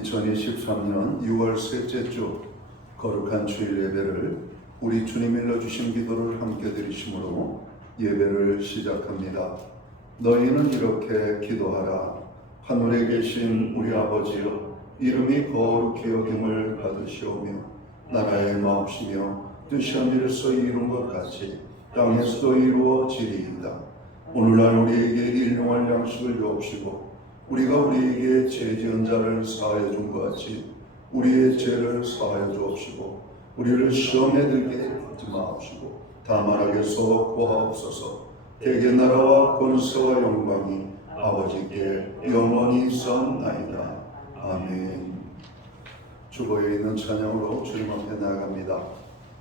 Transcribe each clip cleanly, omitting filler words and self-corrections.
2023년 6월 셋째 주 거룩한 주일 예배를 우리 주님 일러주신 기도를 함께 드리심으로 예배를 시작합니다. 너희는 이렇게 기도하라. 하늘에 계신 우리 아버지여, 이름이 거룩히 여김을 받으시오며 나라의 마옵시며 뜻이 하늘에서 이룬 것 같이 땅에서도 이루어지리이다. 오늘날 우리에게 일용할 양식을 주옵시고 우리가 우리에게 죄 지은 자를 사하여 준 것 같이 우리의 죄를 사하여 주옵시고 우리를 시험에 들게 하지 마옵시고 다만 악에서 구하옵소서. 대개 나라와 권세와 영광이 아버지께 영원히 있사옵나이다. 아멘. 주보에 있는 찬양으로 주님 앞에 나아갑니다.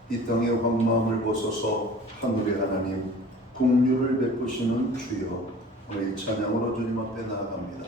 이 땅의 황망을 벗어서 하늘의 하나님 긍휼을 베푸시는 주여, 우리 찬양으로 주님 앞에 나아갑니다.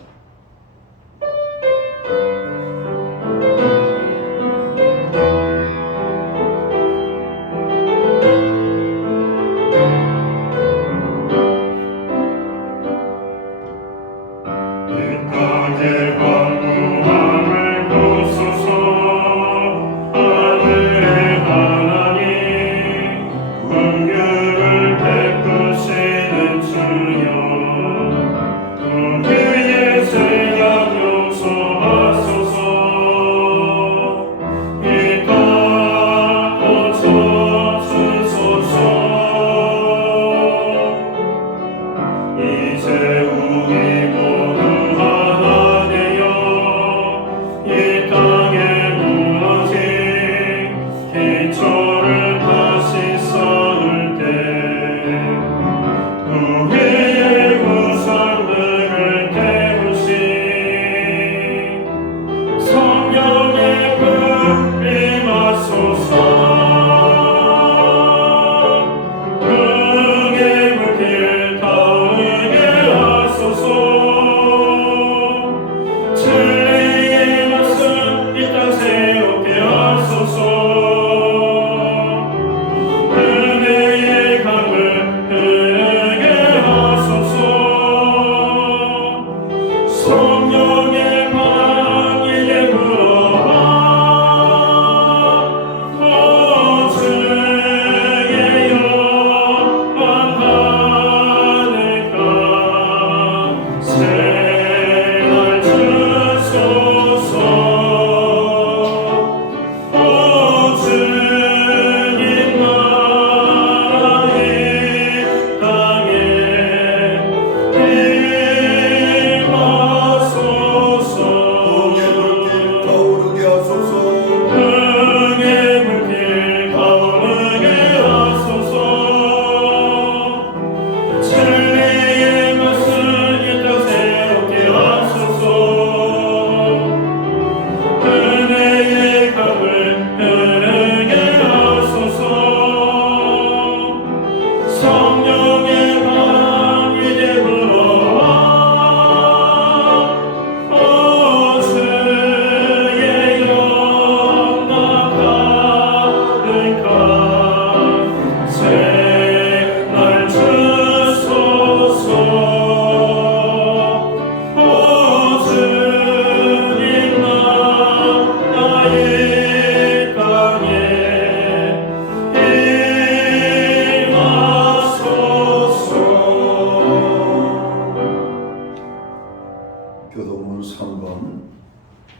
교도문 3번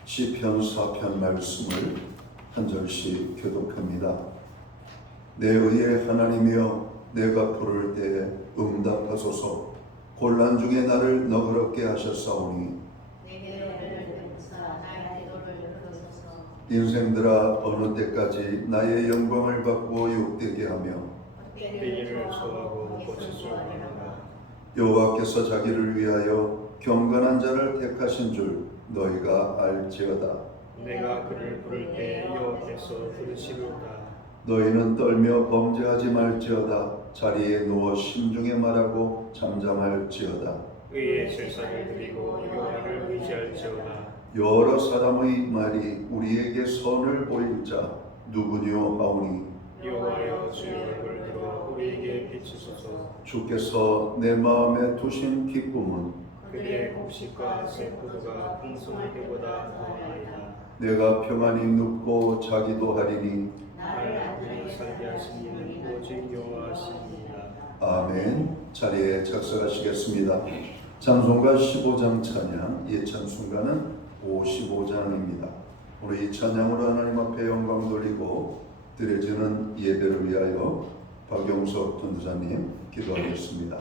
시편 4편 말씀을 한 절씩 교독합니다. 내 의의 하나님이여, 내가 부를 때에 응답하소서. 곤란 중에 나를 너그럽게 하셨사오니 인생들아, 어느 때까지 나의 영광을 받고 욕되게 하며 때기를 소하고 고치소하노라. 여호와께서 자기를 위하여 경건한 자를 택하신 줄 너희가 알지어다. 내가 그를 부를 때 여호와께서 들으시리로다. 너희는 떨며 범죄하지 말지어다. 자리에 누워 심중에 말하고 잠잠할지어다. 의의 제사를 드리고 여호와를 의지할지어다. 여러 사람의 말이 우리에게 선을 보일 자 누구뇨 하오니 여호와여, 주의 얼굴 들어 우리에게 비추소서. 주께서 내 마음에 두신 기쁨은 그의 곡식과 새 포도가 풍성할 때보다 더하나이다. 내가 평안히 눕고 자기도 하리니 나를 안전히 살게 하신 이는 오직 여호와시니라. 아멘. 자리에 착석하시겠습니다. 찬송가 15장 찬양, 예찬순가는 55장입니다. 우리 이 찬양으로 하나님 앞에 영광 돌리고 드려지는 예배를 위하여 박용석 전도사님 기도하겠습니다.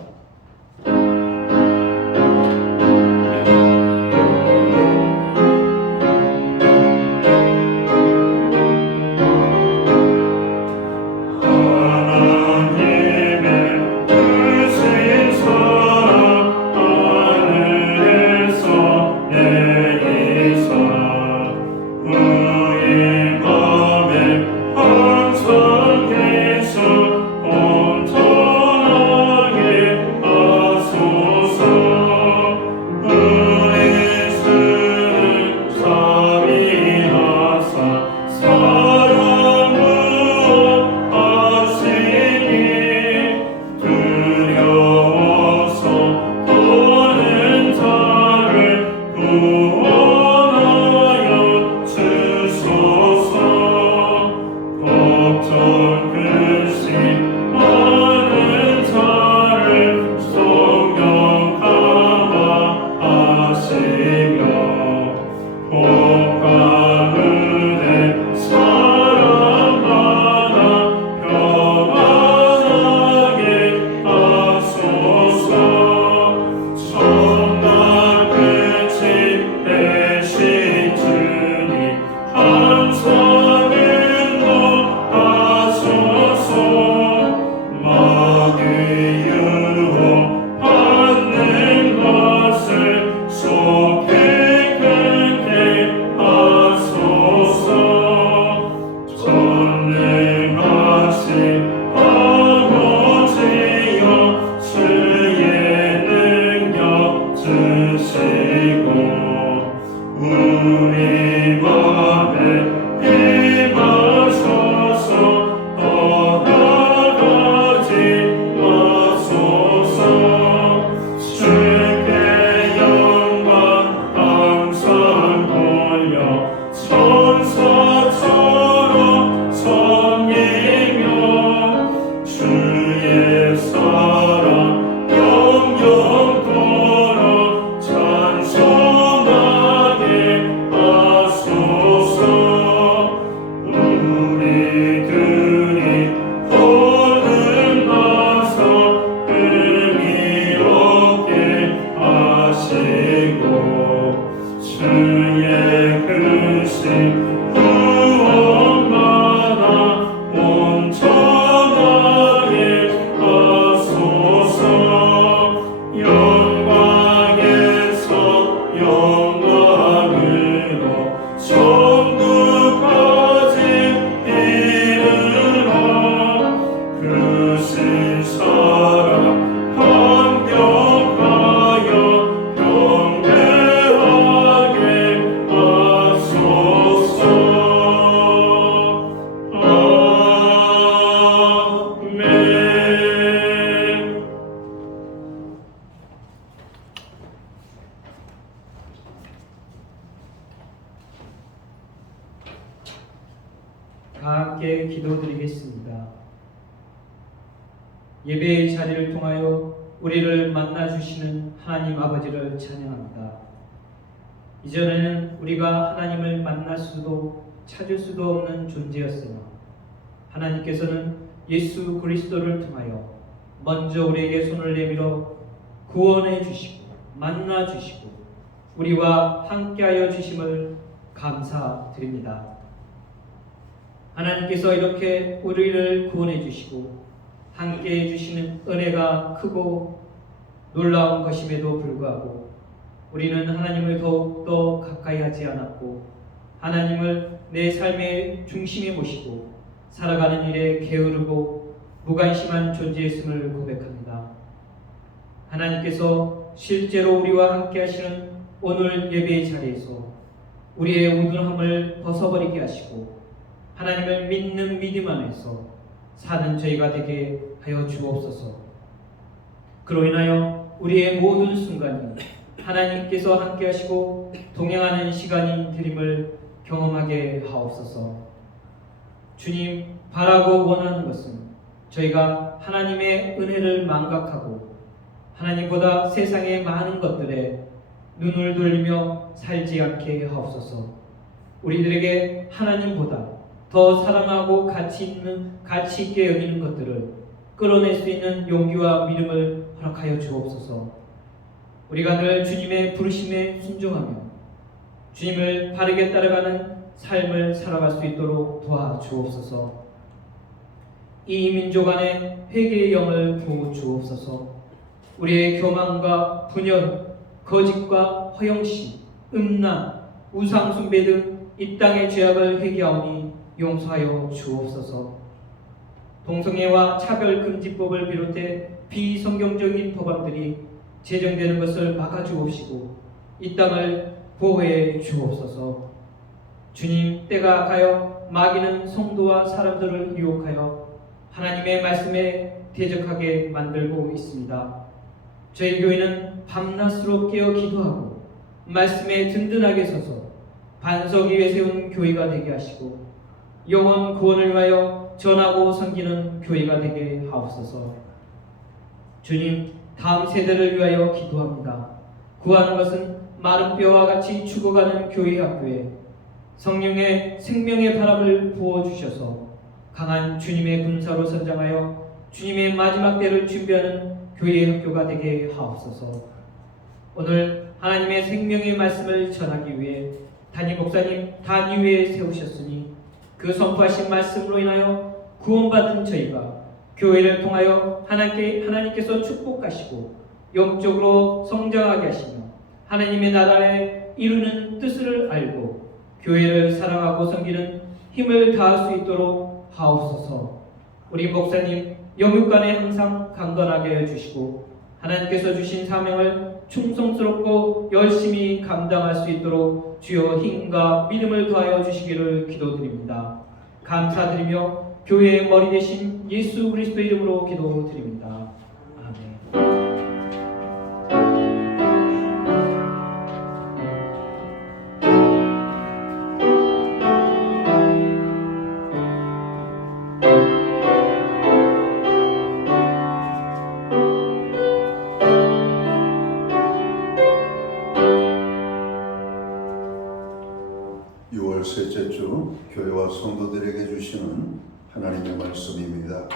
다 함께 기도드리겠습니다. 예배의 자리를 통하여 우리를 만나주시는 하나님 아버지를 찬양합니다. 이전에는 우리가 하나님을 만날 수도 찾을 수도 없는 존재였으나 하나님께서는 예수 그리스도를 통하여 먼저 우리에게 손을 내밀어 구원해 주시고 만나 주시고 우리와 함께하여 주심을 감사드립니다. 하나님께서 이렇게 우리를 구원해 주시고 함께해 주시는 은혜가 크고 놀라운 것임에도 불구하고 우리는 하나님을 더욱더 가까이 하지 않았고 하나님을 내 삶의 중심에 모시고 살아가는 일에 게으르고 무관심한 존재였음을 고백합니다. 하나님께서 실제로 우리와 함께 하시는 오늘 예배의 자리에서 우리의 우둔함을 벗어버리게 하시고 하나님을 믿는 믿음 안에서 사는 저희가 되게 하여 주옵소서. 그로 인하여 우리의 모든 순간이 하나님께서 함께 하시고 동행하는 시간이 되림을 경험하게 하옵소서. 주님, 바라고 원하는 것은 저희가 하나님의 은혜를 망각하고 하나님보다 세상의 많은 것들에 눈을 돌리며 살지 않게 하옵소서. 우리들에게 하나님보다 더 사랑하고 가치 있게 여기는 것들을 끌어낼 수 있는 용기와 믿음을 허락하여 주옵소서. 우리가 늘 주님의 부르심에 순종하며 주님을 바르게 따라가는 삶을 살아갈 수 있도록 도와주옵소서. 이 민족 안에 회개의 영을 부어 주옵소서. 우리의 교만과 분열, 거짓과 허영심, 음란, 우상숭배 등 이 땅의 죄악을 회개하오니 용서하여 주옵소서. 동성애와 차별금지법을 비롯해 비성경적인 법안들이 제정되는 것을 막아주옵시고 이 땅을 보호해 주옵소서. 주님, 때가 가여 마귀는 성도와 사람들을 유혹하여 하나님의 말씀에 대적하게 만들고 있습니다. 저희 교회는 밤낮으로 깨어 기도하고 말씀에 든든하게 서서 반석 위에 세운 교회가 되게 하시고 영원 구원을 위하여 전하고 섬기는 교회가 되게 하옵소서. 주님, 다음 세대를 위하여 기도합니다. 구하는 것은 마른 뼈와 같이 죽어가는 교회 학교에 성령의 생명의 바람을 부어주셔서 강한 주님의 군사로 선장하여 주님의 마지막 때를 준비하는 교회 학교가 되게 하옵소서. 오늘 하나님의 생명의 말씀을 전하기 위해 담임 목사님 단위 위에 세우셨으니 그 선포하신 말씀으로 인하여 구원받은 저희가 교회를 통하여 하나님께서 축복하시고 영적으로 성장하게 하시며 하나님의 나라에 이루는 뜻을 알고 교회를 사랑하고 섬기는 힘을 다할 수 있도록 하옵소서. 우리 목사님 영육간에 항상 강건하게 해주시고 하나님께서 주신 사명을 충성스럽고 열심히 감당할 수 있도록 주여 힘과 믿음을 더하여 주시기를 기도드립니다. 감사드리며 교회의 머리 대신 예수 그리스도 이름으로 기도드립니다. 아멘. 6월 셋째 주 교회와 성도들에게 주시는 하나님의 말씀입니다.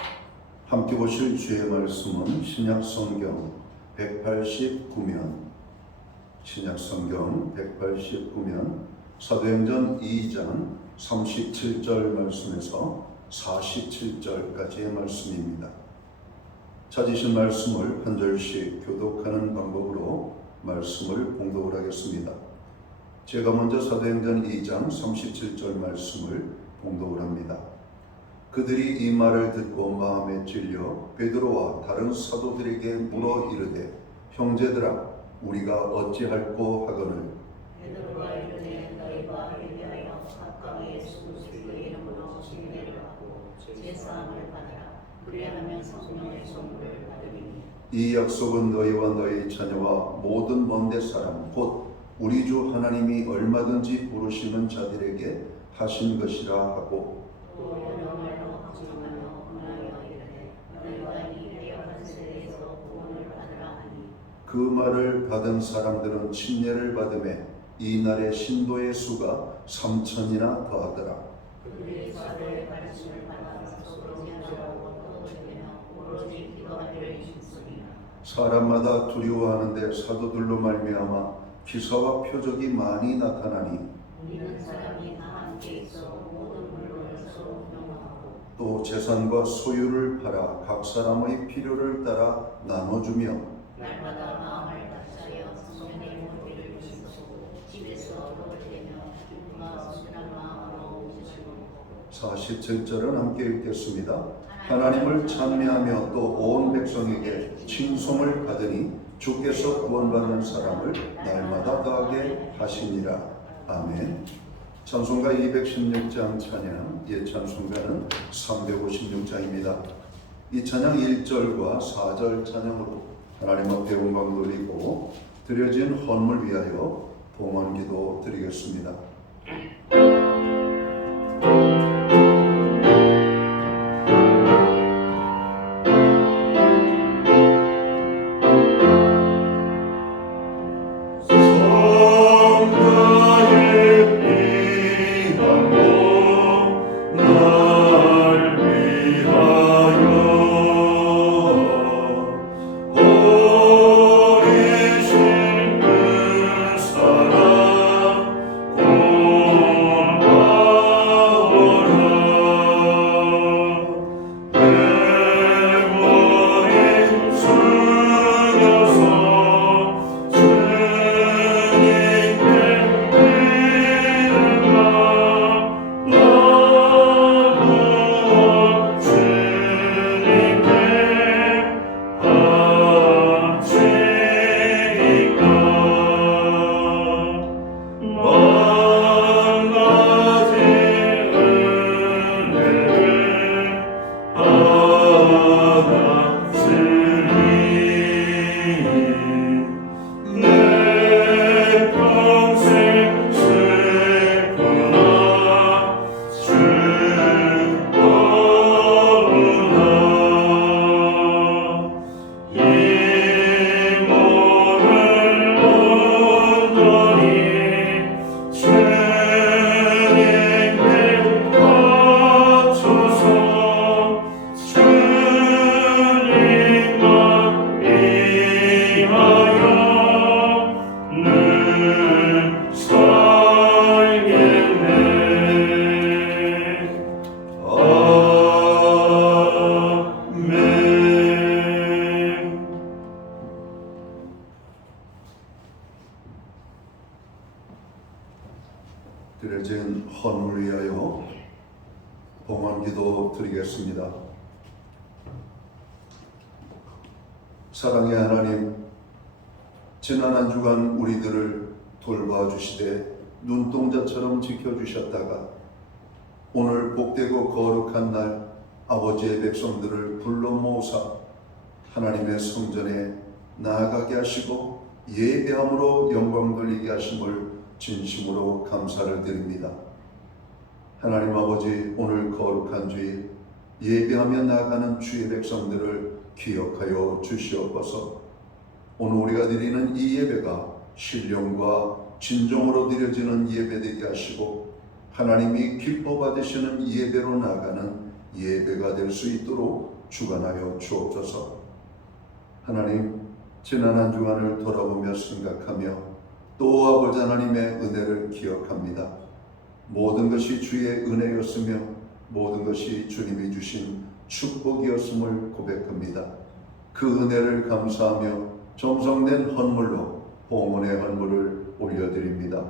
함께 보실 주의 말씀은 신약성경 189면 사도행전 2장 37절 말씀에서 47절까지의 말씀입니다. 찾으신 말씀을 한 절씩 교독하는 방법으로 말씀을 봉독을 하겠습니다. 제가 먼저 사도행전 2장 37절 말씀을 봉독을 합니다. 그들이 이 말을 듣고 마음에 찔려 베드로와 다른 사도들에게 물어 이르되 형제들아 우리가 어찌할꼬 하거늘 베드로가 이르되 너희가 회개하여 각각 예수 그리스도의 이름으로 침례를 받고 제사함을 받으라. 그리하면 성령의 선물을 받으리니 이 약속은 너희와 너희 자녀와 모든 먼데 사람 곧 우리 주 하나님이 얼마든지 부르시는 자들에게 하신 것이라 하고 또 여러 말로 확증하며 권하여 이르되 너희가 이 회개한 세대에서 구원을 받으라 하니 그 말을 받은 사람들은 침례를 받음에 이날의 신도의 수가 3,000이나 더하더라. 그들이 사도의 가르침을 받아 서로 제안하고 떠들며 오로지 기도하기를 힘쓰니라. 사람마다 두려워하는데 사도들로 말미암아 기사와 표적이 많이 나타나니 믿는 사람이 다 함께 있어 모든 물건을 서로 공용하고 또 재산과 소유를 팔아 각 사람의 필요를 따라 나눠주며 날마다 마음을 다하여 성령의 모비를 주시고 집에서 떡을 떼며 기쁨과 순한 마음으로 웃으시고 47절은 함께 읽겠습니다. 하나님을 찬미하며 또 온 백성에게 칭송을 받으니 주께서 구원받는 사람을 날마다 더하게 하시니라. 아멘. 찬송가 216장 찬양, 예찬송가는 356장입니다. 이 찬양 1절과 4절 찬양으로 하나님 앞에 영광 돌리고 드려진 헌물 위하여 봉헌기도 드리겠습니다. 드려진 헌물 위하여 봉헌기도 드리겠습니다. 사랑의 하나님, 지난 한 주간 우리들을 돌봐주시되 눈동자처럼 지켜주셨다가 오늘 복되고 거룩한 날 아버지의 백성들을 불러 모으사 하나님의 성전에 나아가게 하시고 예배함으로 영광 돌리게 하심을 진심으로 감사를 드립니다. 하나님 아버지, 오늘 거룩한 주일 예배하며 나아가는 주의 백성들을 기억하여 주시옵소서. 오늘 우리가 드리는 이 예배가 신령과 진정으로 드려지는 예배되게 하시고 하나님이 기뻐 받으시는 예배로 나아가는 예배가 될 수 있도록 주관하여 주옵소서. 하나님, 지난 한 주간을 돌아보며 생각하며 또 아버지 하나님의 은혜를 기억합니다. 모든 것이 주의 은혜였으며 모든 것이 주님이 주신 축복이었음을 고백합니다. 그 은혜를 감사하며 정성된 헌물로 봉헌의 헌물을 올려드립니다.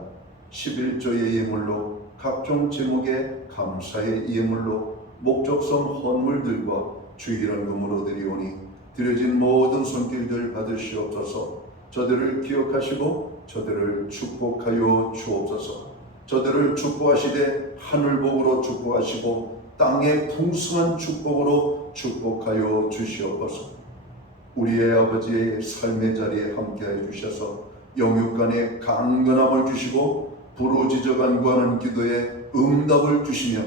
11조의 예물로 각종 제목의 감사의 예물로 목적성 헌물들과 주일헌금으로 드리오니 드려진 모든 손길들 받으시옵소서. 저들을 기억하시고 저들을 축복하여 주옵소서. 저들을 축복하시되 하늘복으로 축복하시고 땅의 풍성한 축복으로 축복하여 주시옵소서. 우리의 아버지의 삶의 자리에 함께하여 주셔서 영육간에 강건함을 주시고 부르짖어 간구하는 기도에 응답을 주시며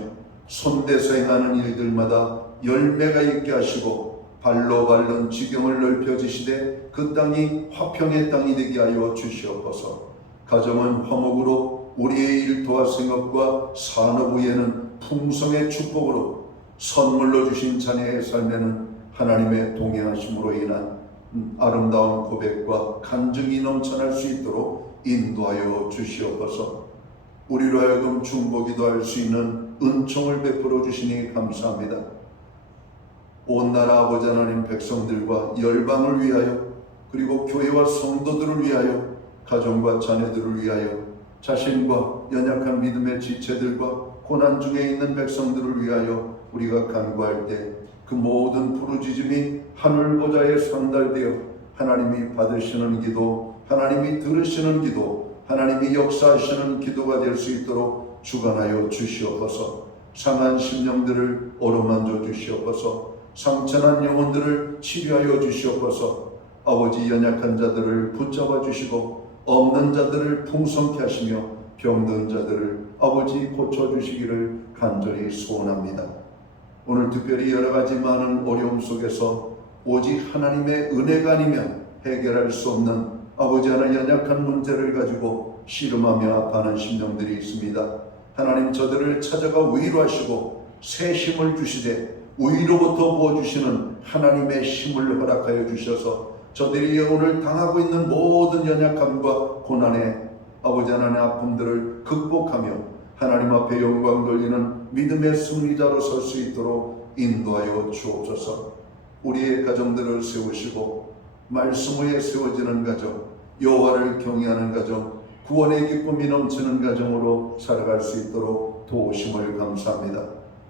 손대서 행하는 일들마다 열매가 있게 하시고 발로 밟는 지경을 넓혀주시되 그 땅이 화평의 땅이 되게 하여 주시옵소서. 가정은 화목으로 우리의 일터와 생업과 산업 위에는 풍성의 축복으로 선물로 주신 자녀의 삶에는 하나님의 동행하심으로 인한 아름다운 고백과 간증이 넘쳐날 수 있도록 인도하여 주시옵소서. 우리로 하여금 중보기도 할 수 있는 은총을 베풀어 주시니 감사합니다. 온 나라 아버지 하나님 백성들과 열방을 위하여 그리고 교회와 성도들을 위하여 가정과 자녀들을 위하여 자신과 연약한 믿음의 지체들과 고난 중에 있는 백성들을 위하여 우리가 간구할 때 그 모든 부르짖음이 하늘 보좌에 상달되어 하나님이 받으시는 기도, 하나님이 들으시는 기도, 하나님이 역사하시는 기도가 될 수 있도록 주관하여 주시옵소서. 상한 심령들을 어루만져 주시옵소서. 상처난 영혼들을 치료하여 주시옵소서. 아버지, 연약한 자들을 붙잡아 주시고 없는 자들을 풍성케 하시며 병든 자들을 아버지 고쳐주시기를 간절히 소원합니다. 오늘 특별히 여러 가지 많은 어려움 속에서 오직 하나님의 은혜가 아니면 해결할 수 없는 아버지 하나 연약한 문제를 가지고 씨름하며 아파하는 심령들이 있습니다. 하나님, 저들을 찾아가 위로하시고 새 힘을 주시되 위로부터 부어주시는 하나님의 힘을 허락하여 주셔서 저들이 오늘 당하고 있는 모든 연약함과 고난의 아버지 하나님의 아픔들을 극복하며 하나님 앞에 영광 돌리는 믿음의 승리자로 설 수 있도록 인도하여 주옵소서. 우리의 가정들을 세우시고 말씀 위에 세워지는 가정, 여호와를 경외하는 가정, 구원의 기쁨이 넘치는 가정으로 살아갈 수 있도록 도우심을 감사합니다.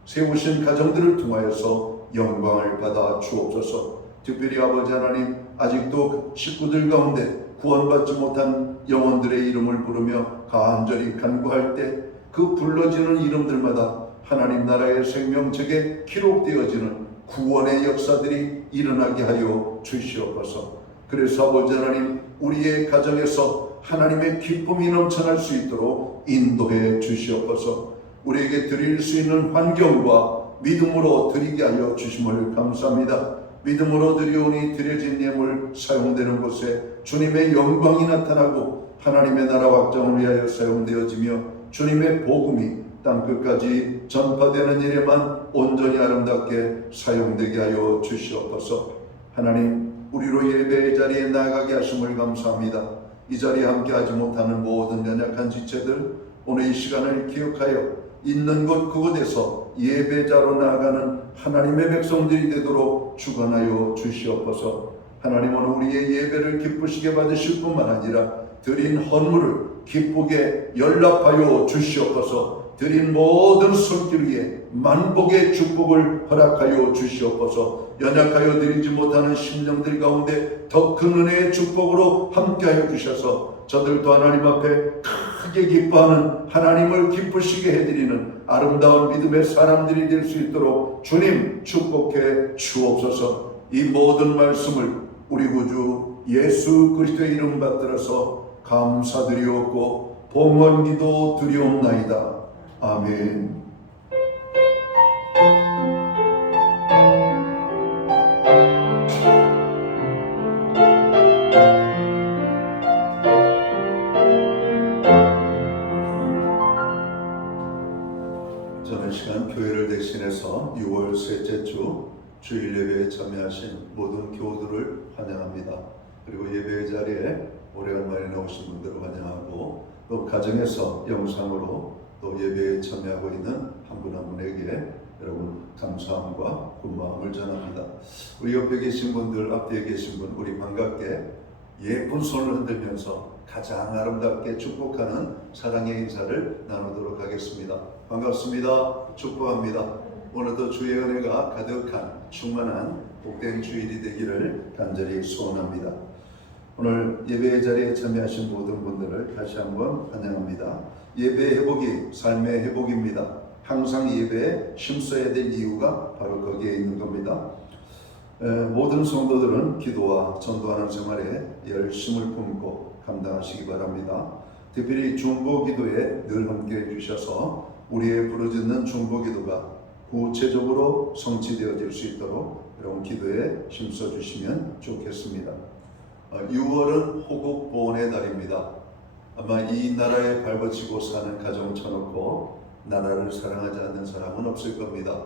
세우신 가정들을 통하여서 영광을 받아 주옵소서. 특별히 아버지 하나님, 아직도 식구들 가운데 구원받지 못한 영혼들의 이름을 부르며 간절히 간구할 때 그 불러지는 이름들마다 하나님 나라의 생명책에 기록되어지는 구원의 역사들이 일어나게 하여 주시옵소서. 그래서 아버지 하나님, 우리의 가정에서 하나님의 기쁨이 넘쳐날 수 있도록 인도해 주시옵소서. 우리에게 드릴 수 있는 환경과 믿음으로 드리게 하여 주심을 감사합니다. 믿음으로 드리오니 드려진 예물 사용되는 곳에 주님의 영광이 나타나고 하나님의 나라 확장을 위하여 사용되어지며 주님의 복음이 땅끝까지 전파되는 일에만 온전히 아름답게 사용되게 하여 주시옵소서. 하나님, 우리로 예배의 자리에 나아가게 하심을 감사합니다. 이 자리에 함께하지 못하는 모든 연약한 지체들, 오늘 이 시간을 기억하여 있는 곳 그곳에서 예배자로 나아가는 하나님의 백성들이 되도록 주관하여 주시옵소서. 하나님, 오늘 우리의 예배를 기쁘시게 받으실 뿐만 아니라 드린 헌물을 기쁘게 연락하여 주시옵소서. 드린 모든 손길 위에 만복의 축복을 허락하여 주시옵소서. 연약하여 드리지 못하는 심령들 가운데 더 큰 은혜의 축복으로 함께하여 주셔서 저들도 하나님 앞에 크게 기뻐하는, 하나님을 기쁘시게 해드리는 아름다운 믿음의 사람들이 될 수 있도록 주님 축복해 주옵소서. 이 모든 말씀을 우리 구주 예수 그리스도의 이름 받들어서 감사드리옵고 봉헌 기도 드리옵나이다. 아멘. 저는 시간 교회를 대신해서 6월 셋째 주 주일 예배에 참여하신 모든 교우들을 환영합니다. 그리고 예배 자리에 오래간만에 나오신 분들을 환영하고, 또 가정에서 영상으로 또 예배에 참여하고 있는 한 분 한 분에게 여러분 감사함과 고마움을 전합니다. 우리 옆에 계신 분들, 앞뒤에 계신 분, 우리 반갑게 예쁜 손을 흔들면서 가장 아름답게 축복하는 사랑의 인사를 나누도록 하겠습니다. 반갑습니다. 축복합니다. 오늘도 주의 은혜가 가득한 충만한 복된 주일이 되기를 간절히 소원합니다. 오늘 예배의 자리에 참여하신 모든 분들을 다시 한번 환영합니다. 예배의 회복이 삶의 회복입니다. 항상 예배에 힘써야 될 이유가 바로 거기에 있는 겁니다. 모든 성도들은 기도와 전도하는 생활에 열심을 품고 감당하시기 바랍니다. 특별히 중보 기도에 늘 함께 해주셔서 우리의 부르짖는 중보 기도가 구체적으로 성취되어질 수 있도록 여러분 기도에 힘써 주시면 좋겠습니다. 6월은 호국 보훈의 달입니다. 아마 이 나라에 발버치고 사는 가정 쳐놓고 나라를 사랑하지 않는 사람은 없을 겁니다.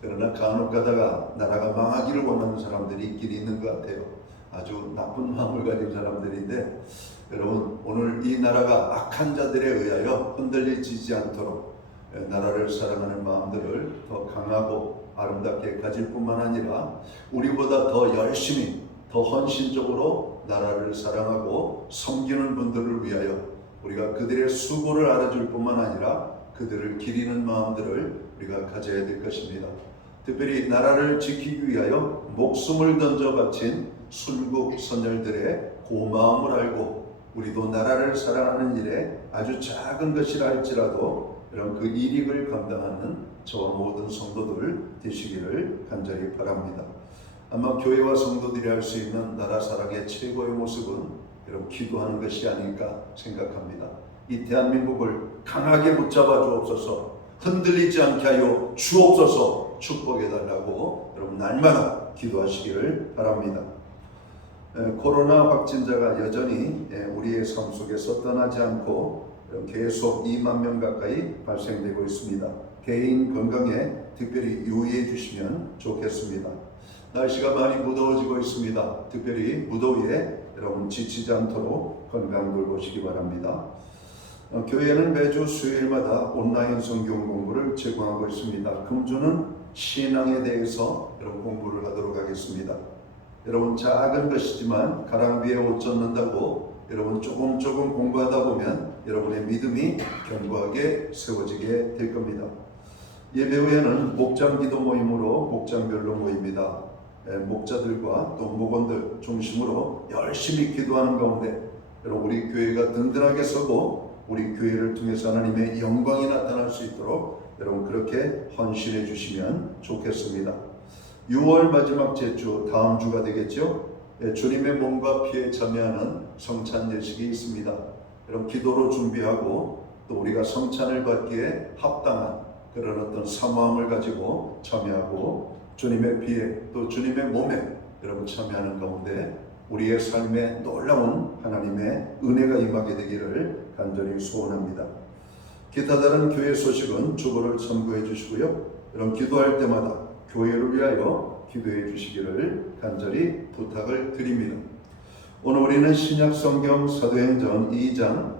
그러나 간혹 가다가 나라가 망하기를 원하는 사람들이 있긴 있는 것 같아요. 아주 나쁜 마음을 가진 사람들인데, 여러분 오늘 이 나라가 악한 자들에 의하여 흔들리지 않도록 나라를 사랑하는 마음들을 더 강하고 아름답게 가질 뿐만 아니라 우리보다 더 열심히, 더 헌신적으로 나라를 사랑하고 섬기는 분들을 위하여 우리가 그들의 수고를 알아줄 뿐만 아니라 그들을 기리는 마음들을 우리가 가져야 될 것입니다. 특별히 나라를 지키기 위하여 목숨을 던져 바친 순국 선열들의 고마움을 알고 우리도 나라를 사랑하는 일에 아주 작은 것이라 할지라도 이런 그 일익을 감당하는 저와 모든 성도들 되시기를 간절히 바랍니다. 아마 교회와 성도들이 할 수 있는 나라 사랑의 최고의 모습은 여러분 기도하는 것이 아닐까 생각합니다. 이 대한민국을 강하게 붙잡아 주옵소서, 흔들리지 않게 하여 주옵소서, 축복해 달라고 여러분 날마다 기도하시기를 바랍니다. 코로나 확진자가 여전히 우리의 삶 속에서 떠나지 않고 계속 2만 명 가까이 발생되고 있습니다. 개인 건강에 특별히 유의해 주시면 좋겠습니다. 날씨가 많이 무더워지고 있습니다. 특별히 무더위에 여러분 지치지 않도록 건강 돌보시기 바랍니다. 교회는 매주 수요일마다 온라인 성경 공부를 제공하고 있습니다. 금주는 신앙에 대해서 여러분 공부를 하도록 하겠습니다. 여러분 작은 것이지만 가랑비에 옷 젖는다고 여러분 조금 공부하다 보면 여러분의 믿음이 견고하게 세워지게 될 겁니다. 예배 후에는 목장 기도 모임으로 목장별로 모입니다. 목자들과 또 목원들 중심으로 열심히 기도하는 가운데 여러분 우리 교회가 든든하게 서고 우리 교회를 통해서 하나님의 영광이 나타날 수 있도록 여러분 그렇게 헌신해 주시면 좋겠습니다. 6월 마지막 제주 다음 주가 되겠죠. 주님의 몸과 피에 참여하는 성찬 예식이 있습니다. 여러분 기도로 준비하고 또 우리가 성찬을 받기에 합당한 그런 어떤 사모함을 가지고 참여하고 주님의 피에 또 주님의 몸에 여러분 참여하는 가운데 우리의 삶에 놀라운 하나님의 은혜가 임하게 되기를 간절히 소원합니다. 기타 다른 교회 소식은 주보를 참고해 주시고요. 여러분 기도할 때마다 교회를 위하여 기도해 주시기를 간절히 부탁을 드립니다. 오늘 우리는 신약 성경 사도행전 2장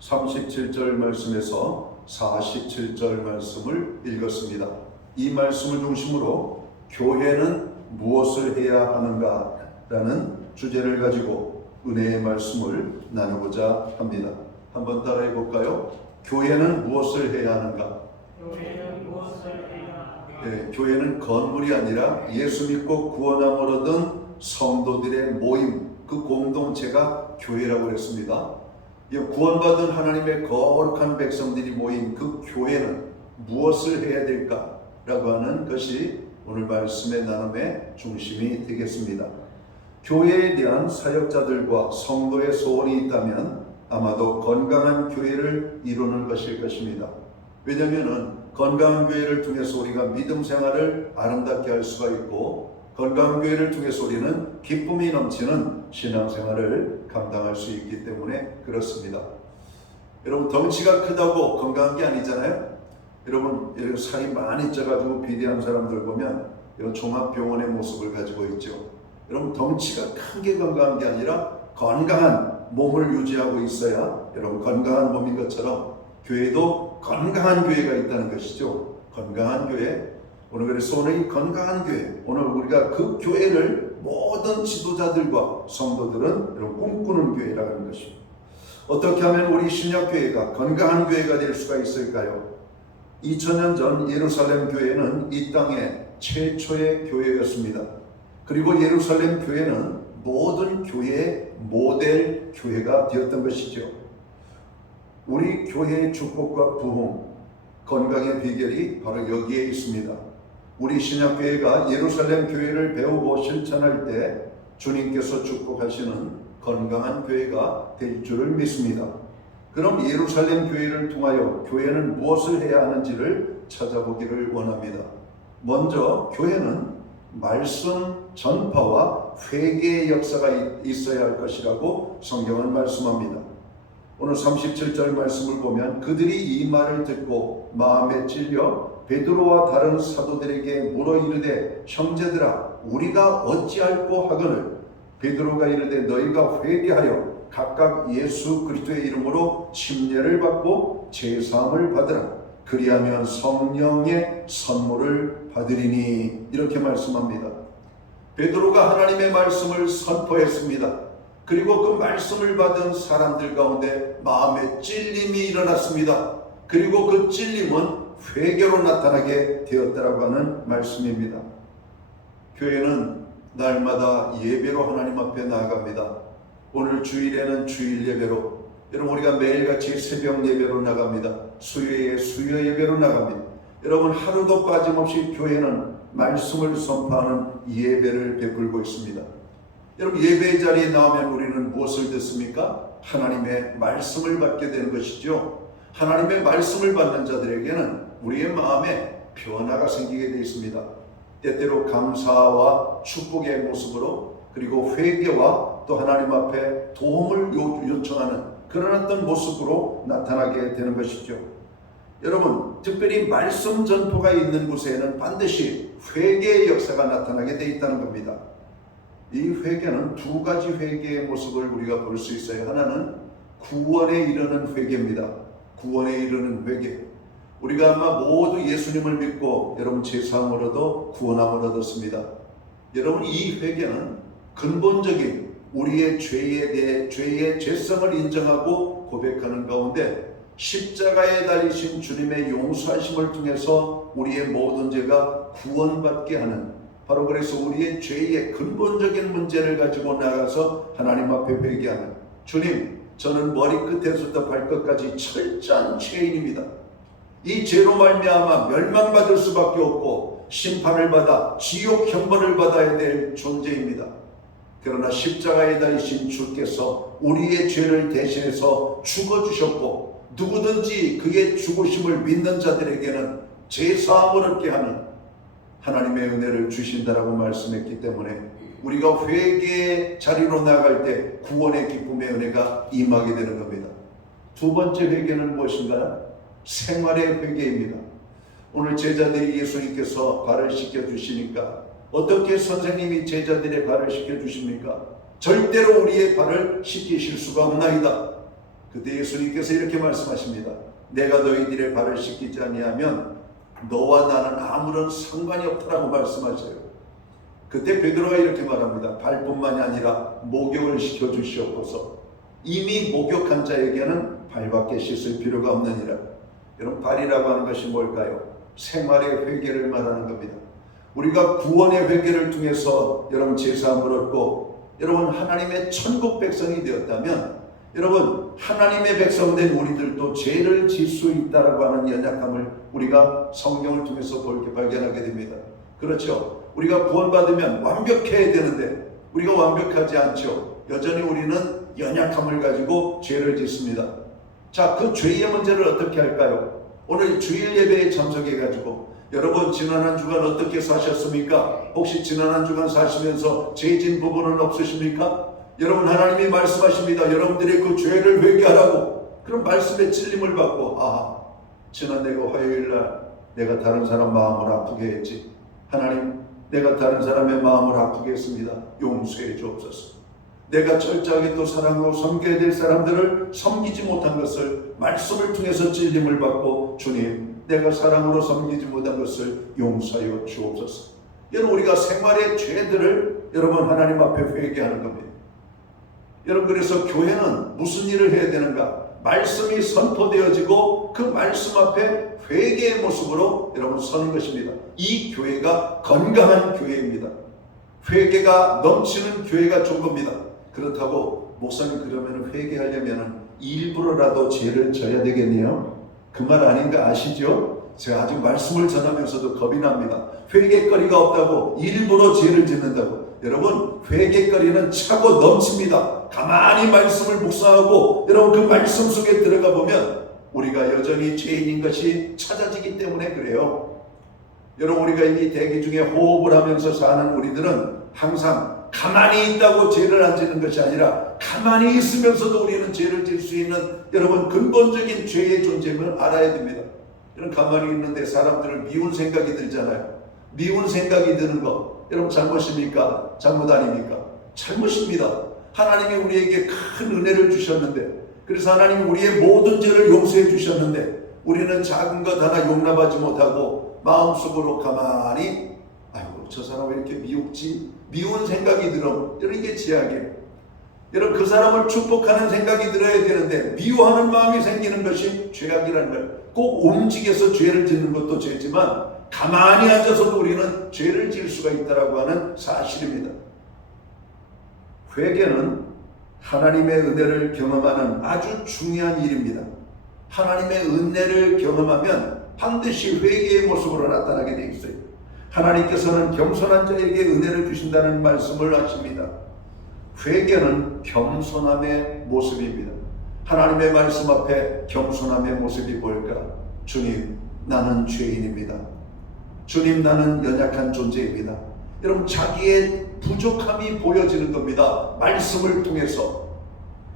37절 말씀에서 47절 말씀을 읽었습니다. 이 말씀을 중심으로 교회는 무엇을 해야 하는가 라는 주제를 가지고 은혜의 말씀을 나누고자 합니다. 한번 따라해 볼까요? 교회는 무엇을 해야 하는가? 교회는 무엇을 해야 하는가? 네, 교회는 건물이 아니라 예수 믿고 구원함을 얻은 성도들의 모임, 그 공동체가 교회라고 그랬습니다. 이 구원받은 하나님의 거룩한 백성들이 모인 그 교회는 무엇을 해야 될까라고 하는 것이 오늘 말씀의 나눔의 중심이 되겠습니다. 교회에 대한 사역자들과 성도의 소원이 있다면 아마도 건강한 교회를 이루는 것일 것입니다. 왜냐하면 건강한 교회를 통해서 우리가 믿음 생활을 아름답게 할 수가 있고, 건강한 교회를 통해서 우리는 기쁨이 넘치는 신앙생활을 감당할 수 있기 때문에 그렇습니다. 여러분, 덩치가 크다고 건강한 게 아니잖아요. 여러분 살이 많이 쪄가지고 비대한 사람들 보면 이런 종합병원의 모습을 가지고 있죠. 여러분, 덩치가 큰 게 건강한 게 아니라 건강한 몸을 유지하고 있어야 여러분 건강한 몸인 것처럼 교회도 건강한 교회가 있다는 것이죠. 건강한 교회. 오늘 그래서 오늘 이 건강한 교회, 오늘 우리가 그 교회를 모든 지도자들과 성도들은 여러분 꿈꾸는 교회라고 하는 것입니다. 어떻게 하면 우리 신약교회가 건강한 교회가 될 수가 있을까요? 2000년 전 예루살렘 교회는 이 땅의 최초의 교회였습니다. 그리고 예루살렘 교회는 모든 교회의 모델 교회가 되었던 것이죠. 우리 교회의 축복과 부흥, 건강의 비결이 바로 여기에 있습니다. 우리 신약교회가 예루살렘 교회를 배우고 실천할 때 주님께서 축복하시는 건강한 교회가 될 줄을 믿습니다. 그럼 예루살렘 교회를 통하여 교회는 무엇을 해야 하는지를 찾아보기를 원합니다. 먼저 교회는 말씀 전파와 회개의 역사가 있어야 할 것이라고 성경은 말씀합니다. 오늘 37절 말씀을 보면 그들이 이 말을 듣고 마음에 찔려 베드로와 다른 사도들에게 물어 이르되 형제들아 우리가 어찌할꼬 하거늘 베드로가 이르되 너희가 회개하여 각각 예수 그리스도의 이름으로 침례를 받고 제사함을 받으라. 그리하면 성령의 선물을 받으리니. 이렇게 말씀합니다. 베드로가 하나님의 말씀을 선포했습니다. 그리고 그 말씀을 받은 사람들 가운데 마음에 찔림이 일어났습니다. 그리고 그 찔림은 회개로 나타나게 되었다라고 하는 말씀입니다. 교회는 날마다 예배로 하나님 앞에 나아갑니다. 오늘 주일에는 주일 예배로, 여러분 우리가 매일같이 새벽 예배로 나갑니다. 수요일에 수요 예배로 나갑니다. 여러분 하루도 빠짐없이 교회는 말씀을 선포하는 예배를 베풀고 있습니다. 여러분 예배의 자리에 나오면 우리는 무엇을 듣습니까? 하나님의 말씀을 받게 되는 것이죠. 하나님의 말씀을 받는 자들에게는 우리의 마음에 변화가 생기게 되어 있습니다. 때때로 감사와 축복의 모습으로, 그리고 회개와 또 하나님 앞에 도움을 요청하는 그런 어떤 모습으로 나타나게 되는 것이죠. 여러분 특별히 말씀 전포가 있는 곳에는 반드시 회개의 역사가 나타나게 되어 있다는 겁니다. 이 회개는 두 가지 회개의 모습을 우리가 볼 수 있어요. 하나는 구원에 이르는 회개입니다. 구원에 이르는 회개. 우리가 아마 모두 예수님을 믿고 여러분 제사함을 얻어 구원함을 얻었습니다. 여러분 이 회개는 근본적인 우리의 죄에 대해 죄의 죄성을 인정하고 고백하는 가운데 십자가에 달리신 주님의 용서하심을 통해서 우리의 모든 죄가 구원받게 하는, 바로 그래서 우리의 죄의 근본적인 문제를 가지고 나가서 하나님 앞에 회개하는, 주님 저는 머리끝에서부터 발끝까지 철저한 죄인입니다. 이 죄로 말미암아 멸망받을 수밖에 없고 심판을 받아 지옥 형벌을 받아야 될 존재입니다. 그러나 십자가에 달리신 주께서 우리의 죄를 대신해서 죽어주셨고, 누구든지 그의 죽으심을 믿는 자들에게는 제사함을 얻게 하는 하나님의 은혜를 주신다라고 말씀했기 때문에 우리가 회개의 자리로 나아갈 때 구원의 기쁨의 은혜가 임하게 되는 겁니다. 두 번째 회개는 무엇인가요? 생활의 회개입니다. 오늘 제자들이 예수님께서 발을 씻겨주시니까 어떻게 선생님이 제자들의 발을 씻겨주십니까? 절대로 우리의 발을 씻기실 수가 없나이다. 그때 예수님께서 이렇게 말씀하십니다. 내가 너희들의 발을 씻기지 아니하면 너와 나는 아무런 상관이 없다라고 말씀하셔요. 그때 베드로가 이렇게 말합니다. 발뿐만이 아니라 목욕을 시켜 주시옵소서. 이미 목욕한 자에게는 발밖에 씻을 필요가 없느니라. 여러분, 발이라고 하는 것이 뭘까요? 생활의 회개를 말하는 겁니다. 우리가 구원의 회개를 통해서 여러분 제사함을 얻고 여러분 하나님의 천국 백성이 되었다면 여러분 하나님의 백성 된 우리들도 죄를 질 수 있다라고 하는 연약함을 우리가 성경을 통해서 발견하게 됩니다. 그렇죠? 우리가 구원받으면 완벽해야 되는데 우리가 완벽하지 않죠. 여전히 우리는 연약함을 가지고 죄를 짓습니다. 자, 그 죄의 문제를 어떻게 할까요? 오늘 주일 예배에 참석해 가지고 여러분 지난 한 주간 어떻게 사셨습니까? 혹시 지난 한 주간 사시면서 죄 진 부분은 없으십니까? 여러분 하나님이 말씀하십니다. 여러분들의 그 죄를 회개하라고. 그럼 말씀에 찔림을 받고 지난 내가 화요일날 내가 다른 사람 마음을 아프게 했지. 하나님 내가 다른 사람의 마음을 아프게 했습니다. 용서해 주옵소서. 내가 철저하게 또 사랑하고 섬겨야 될 사람들을 섬기지 못한 것을 말씀을 통해서 찔림을 받고 주님 내가 사랑으로 섬기지 못한 것을 용서하여 주옵소서. 여러분 우리가 생활의 죄들을 여러분 하나님 앞에 회개하는 겁니다. 여러분 그래서 교회는 무슨 일을 해야 되는가? 말씀이 선포되어지고 그 말씀 앞에 회개의 모습으로 여러분 서는 것입니다. 이 교회가 건강한 교회입니다. 회개가 넘치는 교회가 좋은 겁니다. 그렇다고 목사님 그러면 회개하려면 일부러라도 죄를 져야 되겠네요. 그 말 아닌가 아시죠? 제가 아직 말씀을 전하면서도 겁이 납니다. 회개거리가 없다고 일부러 죄를 짓는다고. 여러분 회개거리는 차고 넘칩니다. 가만히 말씀을 묵상하고 여러분 그 말씀 속에 들어가 보면 우리가 여전히 죄인인 것이 찾아지기 때문에 그래요. 여러분 우리가 이 대기 중에 호흡을 하면서 사는 우리들은 항상 가만히 있다고 죄를 안 짓는 것이 아니라 가만히 있으면서도 우리는 죄를 질 수 있는 여러분 근본적인 죄의 존재임을 알아야 됩니다. 여러분 가만히 있는데 사람들은 미운 생각이 들잖아요. 미운 생각이 드는 거 여러분 잘못입니까? 잘못 아닙니까? 잘못입니다. 하나님이 우리에게 큰 은혜를 주셨는데 그래서 하나님이 우리의 모든 죄를 용서해 주셨는데 우리는 작은 것 하나 용납하지 못하고 마음속으로 가만히 아이고 저 사람 왜 이렇게 미웠지? 미운 생각이 들어. 여러분 이게 죄악이에요. 여러분 그 사람을 축복하는 생각이 들어야 되는데 미워하는 마음이 생기는 것이 죄악이라는 걸. 꼭 움직여서 죄를 짓는 것도 죄지만 가만히 앉아서도 우리는 죄를 지을 수가 있다고 하는 사실입니다. 회개는 하나님의 은혜를 경험하는 아주 중요한 일입니다. 하나님의 은혜를 경험하면 반드시 회개의 모습으로 나타나게 되어 있어요. 하나님께서는 겸손한 자에게 은혜를 주신다는 말씀을 하십니다. 회개는 겸손함의 모습입니다. 하나님의 말씀 앞에 겸손함의 모습이 뭘까? 주님, 나는 죄인입니다. 주님, 나는 연약한 존재입니다. 여러분, 자기의 부족함이 보여지는 겁니다. 말씀을 통해서.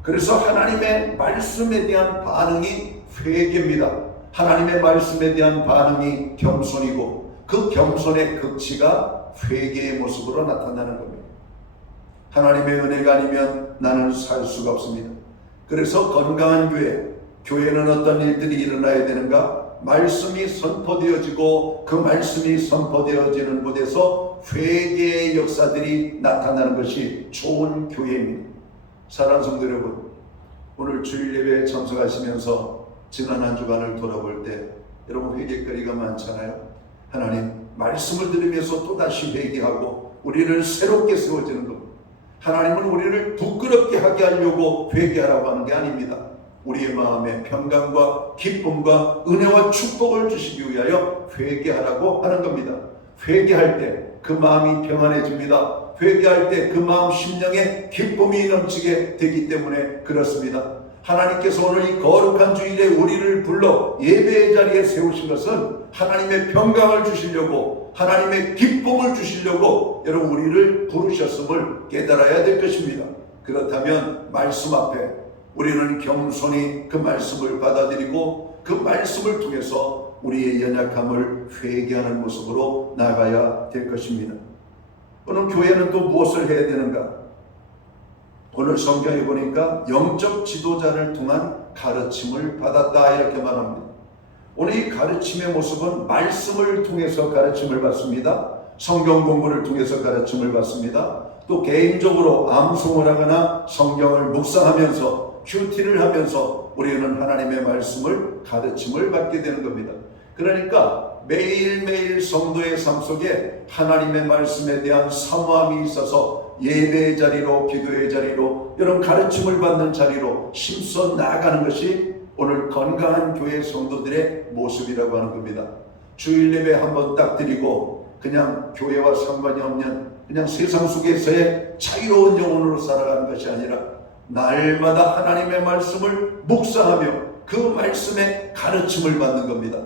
그래서 하나님의 말씀에 대한 반응이 회개입니다. 하나님의 말씀에 대한 반응이 겸손이고 그 겸손의 극치가 회개의 모습으로 나타나는 겁니다. 하나님의 은혜가 아니면 나는 살 수가 없습니다. 그래서 건강한 교회는 어떤 일들이 일어나야 되는가? 말씀이 선포되어지고 그 말씀이 선포되어지는 곳에서 회개의 역사들이 나타나는 것이 좋은 교회입니다. 사랑하는 성도 여러분, 오늘 주일 예배에 참석하시면서 지난 한 주간을 돌아볼 때 여러분 회개거리가 많잖아요. 하나님 말씀을 들으면서 또다시 회개하고 우리를 새롭게 세워지는 겁니다. 하나님은 우리를 부끄럽게 하게 하려고 회개하라고 하는 게 아닙니다. 우리의 마음에 평강과 기쁨과 은혜와 축복을 주시기 위하여 회개하라고 하는 겁니다. 회개할 때 그 마음이 평안해집니다. 회개할 때 그 마음 심령에 기쁨이 넘치게 되기 때문에 그렇습니다. 하나님께서 오늘 이 거룩한 주일에 우리를 불러 예배의 자리에 세우신 것은 하나님의 평강을 주시려고 하나님의 기쁨을 주시려고 여러분 우리를 부르셨음을 깨달아야 될 것입니다. 그렇다면 말씀 앞에 우리는 겸손히 그 말씀을 받아들이고 그 말씀을 통해서 우리의 연약함을 회개하는 모습으로 나가야 될 것입니다. 오늘 교회는 또 무엇을 해야 되는가? 오늘 성경에 보니까 영적 지도자를 통한 가르침을 받았다 이렇게 말합니다. 오늘 이 가르침의 모습은 말씀을 통해서 가르침을 받습니다. 성경 공부를 통해서 가르침을 받습니다. 또 개인적으로 암송을 하거나 성경을 묵상하면서 큐티를 하면서 우리는 하나님의 말씀을 가르침을 받게 되는 겁니다. 그러니까 매일매일 성도의 삶 속에 하나님의 말씀에 대한 사모함이 있어서 예배의 자리로, 기도의 자리로, 이런 가르침을 받는 자리로 심써 나아가는 것이 오늘 건강한 교회 성도들의 모습이라고 하는 겁니다. 주일 예배 한번 딱 드리고 그냥 교회와 상관이 없는 그냥 세상 속에서의 자유로운 영혼으로 살아가는 것이 아니라 날마다 하나님의 말씀을 묵상하며 그 말씀의 가르침을 받는 겁니다.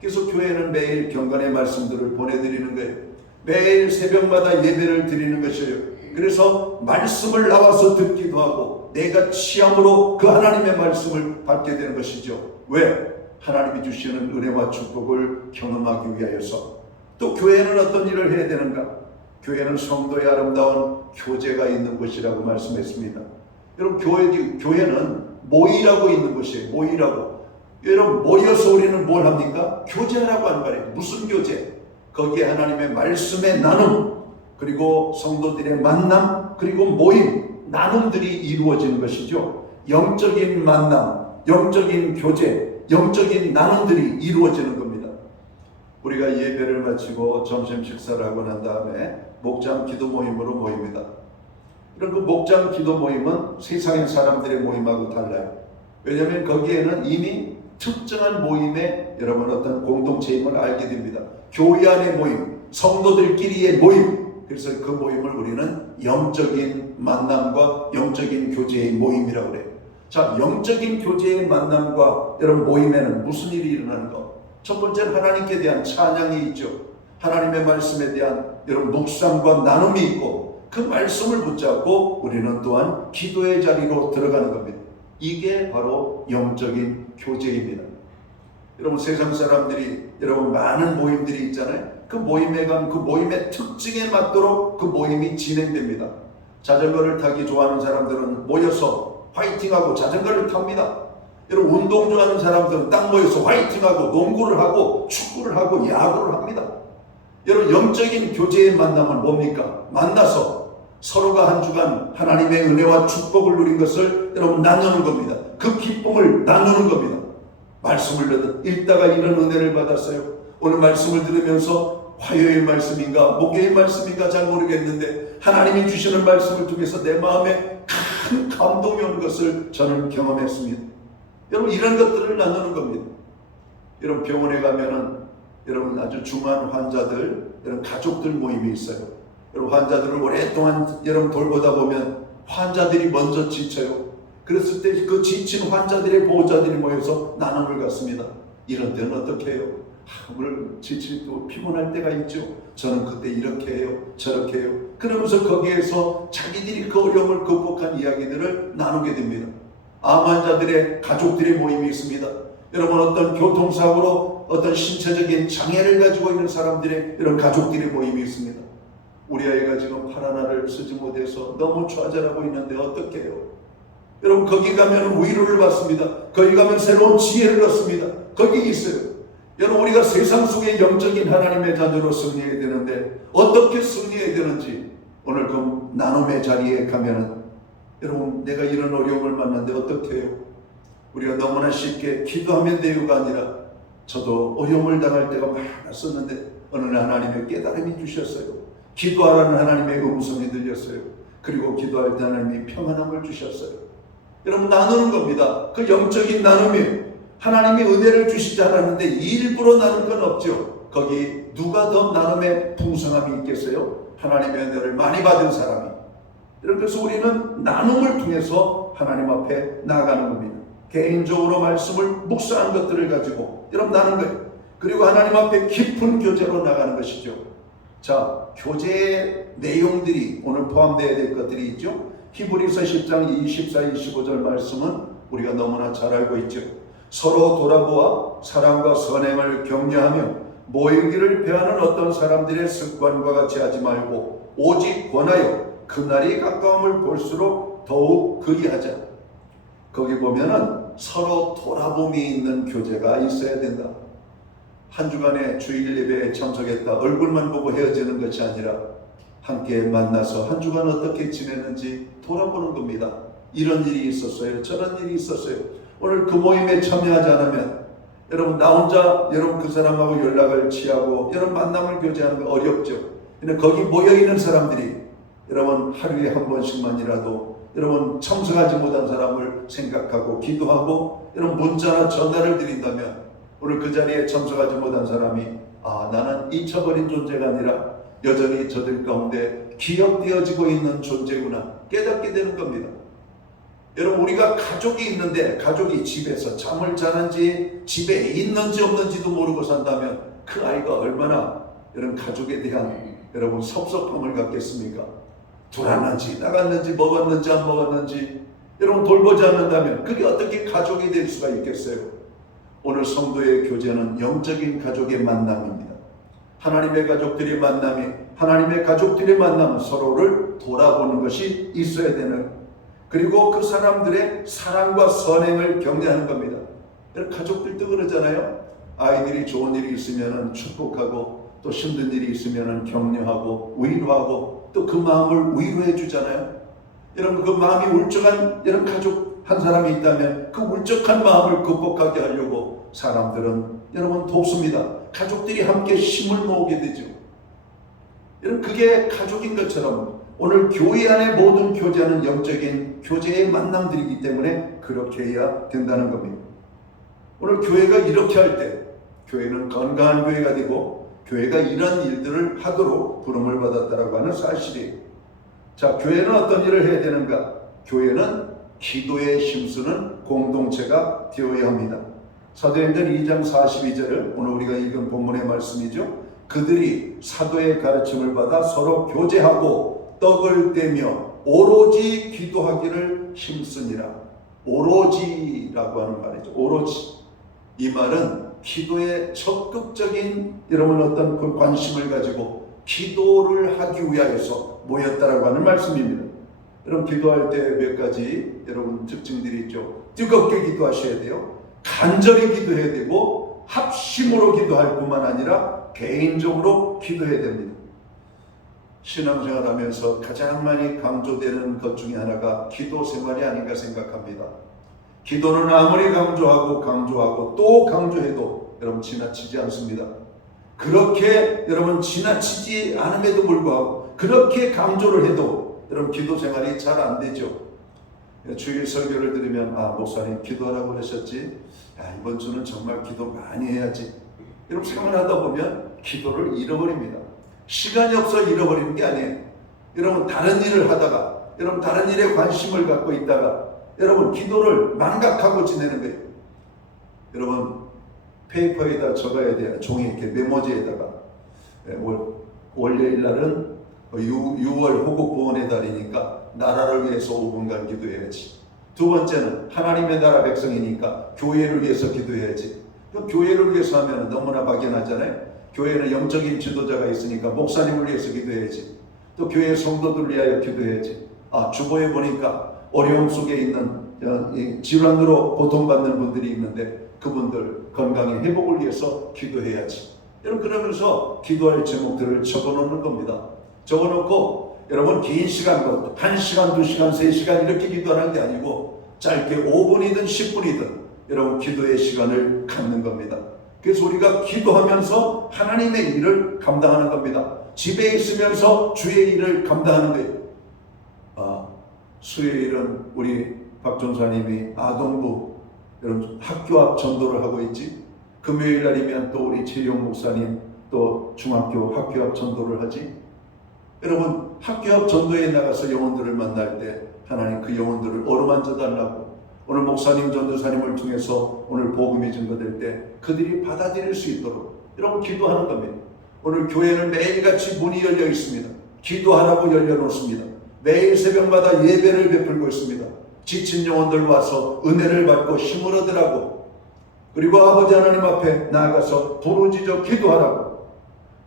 그래서 교회는 매일 경건의 말씀들을 보내드리는 거예요. 매일 새벽마다 예배를 드리는 것이에요. 그래서 말씀을 나와서 듣기도 하고 내가 취함으로 그 하나님의 말씀을 받게 되는 것이죠. 왜? 하나님이 주시는 은혜와 축복을 경험하기 위하여서. 또 교회는 어떤 일을 해야 되는가? 교회는 성도의 아름다운 교제가 있는 곳이라고 말씀했습니다. 여러분, 교회는 모이라고 있는 곳이에요. 모이라고. 여러분, 모여서 우리는 뭘 합니까? 교제하라고 하는 말이에요. 무슨 교제? 거기에 하나님의 말씀의 나눔, 그리고 성도들의 만남, 그리고 모임, 나눔들이 이루어지는 것이죠. 영적인 만남, 영적인 교제, 영적인 나눔들이 이루어지는 겁니다. 우리가 예배를 마치고 점심 식사를 하고 난 다음에 목장 기도 모임으로 모입니다. 이런 그 목장 기도 모임은 세상의 사람들의 모임하고 달라요. 왜냐하면 거기에는 이미 특정한 모임에 여러분 어떤 공동체임을 알게 됩니다. 교회 안의 모임, 성도들끼리의 모임. 그래서 그 모임을 우리는 영적인 만남과 영적인 교제의 모임이라고 그래요. 자, 영적인 교제의 만남과 여러분 모임에는 무슨 일이 일어나는가? 첫 번째는 하나님께 대한 찬양이 있죠. 하나님의 말씀에 대한 여러분 묵상과 나눔이 있고 그 말씀을 붙잡고 우리는 또한 기도의 자리로 들어가는 겁니다. 이게 바로 영적인 교제입니다. 여러분, 세상 사람들이 여러분 많은 모임들이 있잖아요. 그 모임에 가면 그 모임의 특징에 맞도록 그 모임이 진행됩니다. 자전거를 타기 좋아하는 사람들은 모여서 화이팅하고 자전거를 탑니다. 여러분, 운동 좋아하는 사람들은 딱 모여서 화이팅하고 농구를 하고 축구를 하고 야구를 합니다. 여러분, 영적인 교제의 만남은 뭡니까? 만나서 서로가 한 주간 하나님의 은혜와 축복을 누린 것을 여러분 나누는 겁니다. 그 기쁨을 나누는 겁니다. 말씀을 읽다가 이런 은혜를 받았어요. 오늘 말씀을 들으면서 화요일 말씀인가 목요일 말씀인가 잘 모르겠는데 하나님이 주시는 말씀을 통해서 내 마음에 큰 감동이 오는 것을 저는 경험했습니다. 여러분, 이런 것들을 나누는 겁니다. 여러분, 병원에 가면은 여러분 아주 중한 환자들, 여러분 가족들 모임이 있어요. 여러분, 환자들을 오랫동안 여러분 돌보다 보면 환자들이 먼저 지쳐요. 그랬을 때 그 지친 환자들의 보호자들이 모여서 나눔을 갖습니다. 이런 때는 어떻게 해요? 오늘 지치고 피곤할 때가 있죠. 저는 그때 이렇게 해요, 저렇게 해요. 그러면서 거기에서 자기들이 그 어려움을 극복한 이야기들을 나누게 됩니다. 암 환자들의 가족들의 모임이 있습니다. 여러분, 어떤 교통사고로 어떤 신체적인 장애를 가지고 있는 사람들의 이런 가족들의 모임이 있습니다. 우리 아이가 지금 팔 하나를 쓰지 못해서 너무 좌절하고 있는데 어떻게 해요? 여러분, 거기 가면 위로를 받습니다. 거기 가면 새로운 지혜를 얻습니다. 거기 있어요. 여러분, 우리가 세상 속에 영적인 하나님의 자녀로 승리해야 되는데 어떻게 승리해야 되는지 오늘 그 나눔의 자리에 가면은 여러분, 내가 이런 어려움을 만났는데 어떻게 해요? 우리가 너무나 쉽게 기도하면 돼요가 아니라 저도 어려움을 당할 때가 많았었는데 어느 날 하나님의 깨달음이 주셨어요. 기도하라는 하나님의 음성이 들렸어요. 그리고 기도할 때 하나님이 평안함을 주셨어요. 여러분, 나누는 겁니다. 그 영적인 나눔이 하나님이 은혜를 주시지 않았는데 일부러 나눌 건 없죠. 거기 누가 더 나눔의 풍성함이 있겠어요? 하나님의 은혜를 많이 받은 사람이. 그래서 우리는 나눔을 통해서 하나님 앞에 나아가는 겁니다. 개인적으로 말씀을 묵상한 것들을 가지고 여러분 나누는 거예요. 그리고 하나님 앞에 깊은 교제로 나가는 것이죠. 자, 교제의 내용들이 오늘 포함되어야 될 것들이 있죠. 히브리서 10장 24, 25절 말씀은 우리가 너무나 잘 알고 있죠. 서로 돌아보아 사랑과 선행을 격려하며 모이기를 배하는 어떤 사람들의 습관과 같이 하지 말고 오직 권하여 그날이 가까움을 볼수록 더욱 그리하자. 거기 보면은 서로 돌아봄이 있는 교제가 있어야 된다. 한 주간의 주일 예배에 참석했다 얼굴만 보고 헤어지는 것이 아니라 함께 만나서 한 주간 어떻게 지냈는지 돌아보는 겁니다. 이런 일이 있었어요. 저런 일이 있었어요. 오늘 그 모임에 참여하지 않으면 여러분 나 혼자 여러분 그 사람하고 연락을 취하고 여러분 만남을 교제하는 거 어렵죠. 근데 거기 모여있는 사람들이 여러분 하루에 한 번씩만이라도 여러분 참석하지 못한 사람을 생각하고 기도하고 여러분 문자나 전화를 드린다면 오늘 그 자리에 참석하지 못한 사람이 나는 잊혀버린 존재가 아니라 여전히 저들 가운데 기억되어지고 있는 존재구나 깨닫게 되는 겁니다. 여러분 우리가 가족이 있는데 가족이 집에서 잠을 자는지 집에 있는지 없는지도 모르고 산다면 그 아이가 얼마나 여러분 가족에 대한 여러분 섭섭함을 갖겠습니까? 돌아왔는지 나갔는지 먹었는지 안 먹었는지 여러분 돌보지 않는다면 그게 어떻게 가족이 될 수가 있겠어요? 오늘 성도의 교제는 영적인 가족의 만남입니다. 하나님의 가족들의 만남이 하나님의 가족들의 만남은 서로를 돌아보는 것이 있어야 되는 그리고 그 사람들의 사랑과 선행을 격려하는 겁니다. 가족들도 그러잖아요. 아이들이 좋은 일이 있으면 축복하고 또 힘든 일이 있으면 격려하고 위로하고 또 그 마음을 위로해 주잖아요. 여러분 그 마음이 울적한 여러분 가족 한 사람이 있다면 그 울적한 마음을 극복하게 하려고 사람들은 여러분 돕습니다. 가족들이 함께 힘을 모으게 되죠. 여러분 그게 가족인 것처럼 오늘 교회 안에 모든 교제는 영적인 교제의 만남들이기 때문에 그렇게 해야 된다는 겁니다. 오늘 교회가 이렇게 할 때 교회는 건강한 교회가 되고 교회가 이런 일들을 하도록 부름을 받았다라고 하는 사실이에요. 자, 교회는 어떤 일을 해야 되는가? 교회는 기도에 힘쓰는 공동체가 되어야 합니다. 사도행전 2장 42절을 오늘 우리가 읽은 본문의 말씀이죠. 그들이 사도의 가르침을 받아 서로 교제하고 떡을 떼며 오로지 기도하기를 힘쓰니라. 오로지라고 하는 말이죠. 오로지. 이 말은 기도에 적극적인 여러분 어떤 그 관심을 가지고 기도를 하기 위하여서 모였다라고 하는 말씀입니다. 여러분 기도할 때 몇 가지 여러분 특징들이 있죠. 뜨겁게 기도하셔야 돼요. 간절히 기도해야 되고 합심으로 기도할 뿐만 아니라 개인적으로 기도해야 됩니다. 신앙생활하면서 가장 많이 강조되는 것 중에 하나가 기도 생활이 아닌가 생각합니다. 기도는 아무리 강조하고 또 강조해도 여러분 지나치지 않습니다. 그렇게 여러분 지나치지 않음에도 불구하고 그렇게 강조를 해도 여러분 기도 생활이 잘 안 되죠. 주일 설교를 들으면 목사님 기도하라고 그러셨지? 이번 주는 정말 기도 많이 해야지. 여러분 생활하다 보면 기도를 잃어버립니다. 시간이 없어 잃어버리는 게 아니에요. 여러분 다른 일을 하다가 여러분 다른 일에 관심을 갖고 있다가 여러분 기도를 망각하고 지내는 거예요. 여러분 페이퍼에다 적어야 돼요. 종이 이렇게 메모지에다가 월요일 날은 6월 호국보훈의 달이니까 나라를 위해서 5분간 기도해야지. 두 번째는 하나님의 나라 백성이니까 교회를 위해서 기도해야지. 교회를 위해서 하면 너무나 막연하잖아요. 교회는 영적인 지도자가 있으니까 목사님을 위해서 기도해야지. 또 교회 성도들을 위하여 기도해야지. 주보에 보니까 어려움 속에 있는 질환으로 고통받는 분들이 있는데 그분들 건강의 회복을 위해서 기도해야지. 여러분 그러면서 기도할 제목들을 적어놓는 겁니다. 적어놓고 여러분 긴 시간도 1시간, 2시간, 3시간 이렇게 기도하는 게 아니고 짧게 5분이든 10분이든 여러분 기도의 시간을 갖는 겁니다. 그래서 우리가 기도하면서 하나님의 일을 감당하는 겁니다. 집에 있으면서 주의 일을 감당하는 거예요. 수요일은 우리 박 전사님이 아동부 여러분 학교 앞 전도를 하고 있지. 금요일 날이면 또 우리 최용 목사님 또 중학교 학교 앞 전도를 하지. 여러분 학교 앞 전도에 나가서 영혼들을 만날 때 하나님 그 영혼들을 어루만져 달라고 오늘 목사님 전도사님을 통해서 오늘 복음이 증거될 때 그들이 받아들일 수 있도록 여러분 기도하는 겁니다. 오늘 교회는 매일같이 문이 열려 있습니다. 기도하라고 열려놓습니다. 매일 새벽마다 예배를 베풀고 있습니다. 지친 영혼들 와서 은혜를 받고 힘을 얻으라고 그리고 아버지 하나님 앞에 나아가서 부르짖어 기도하라고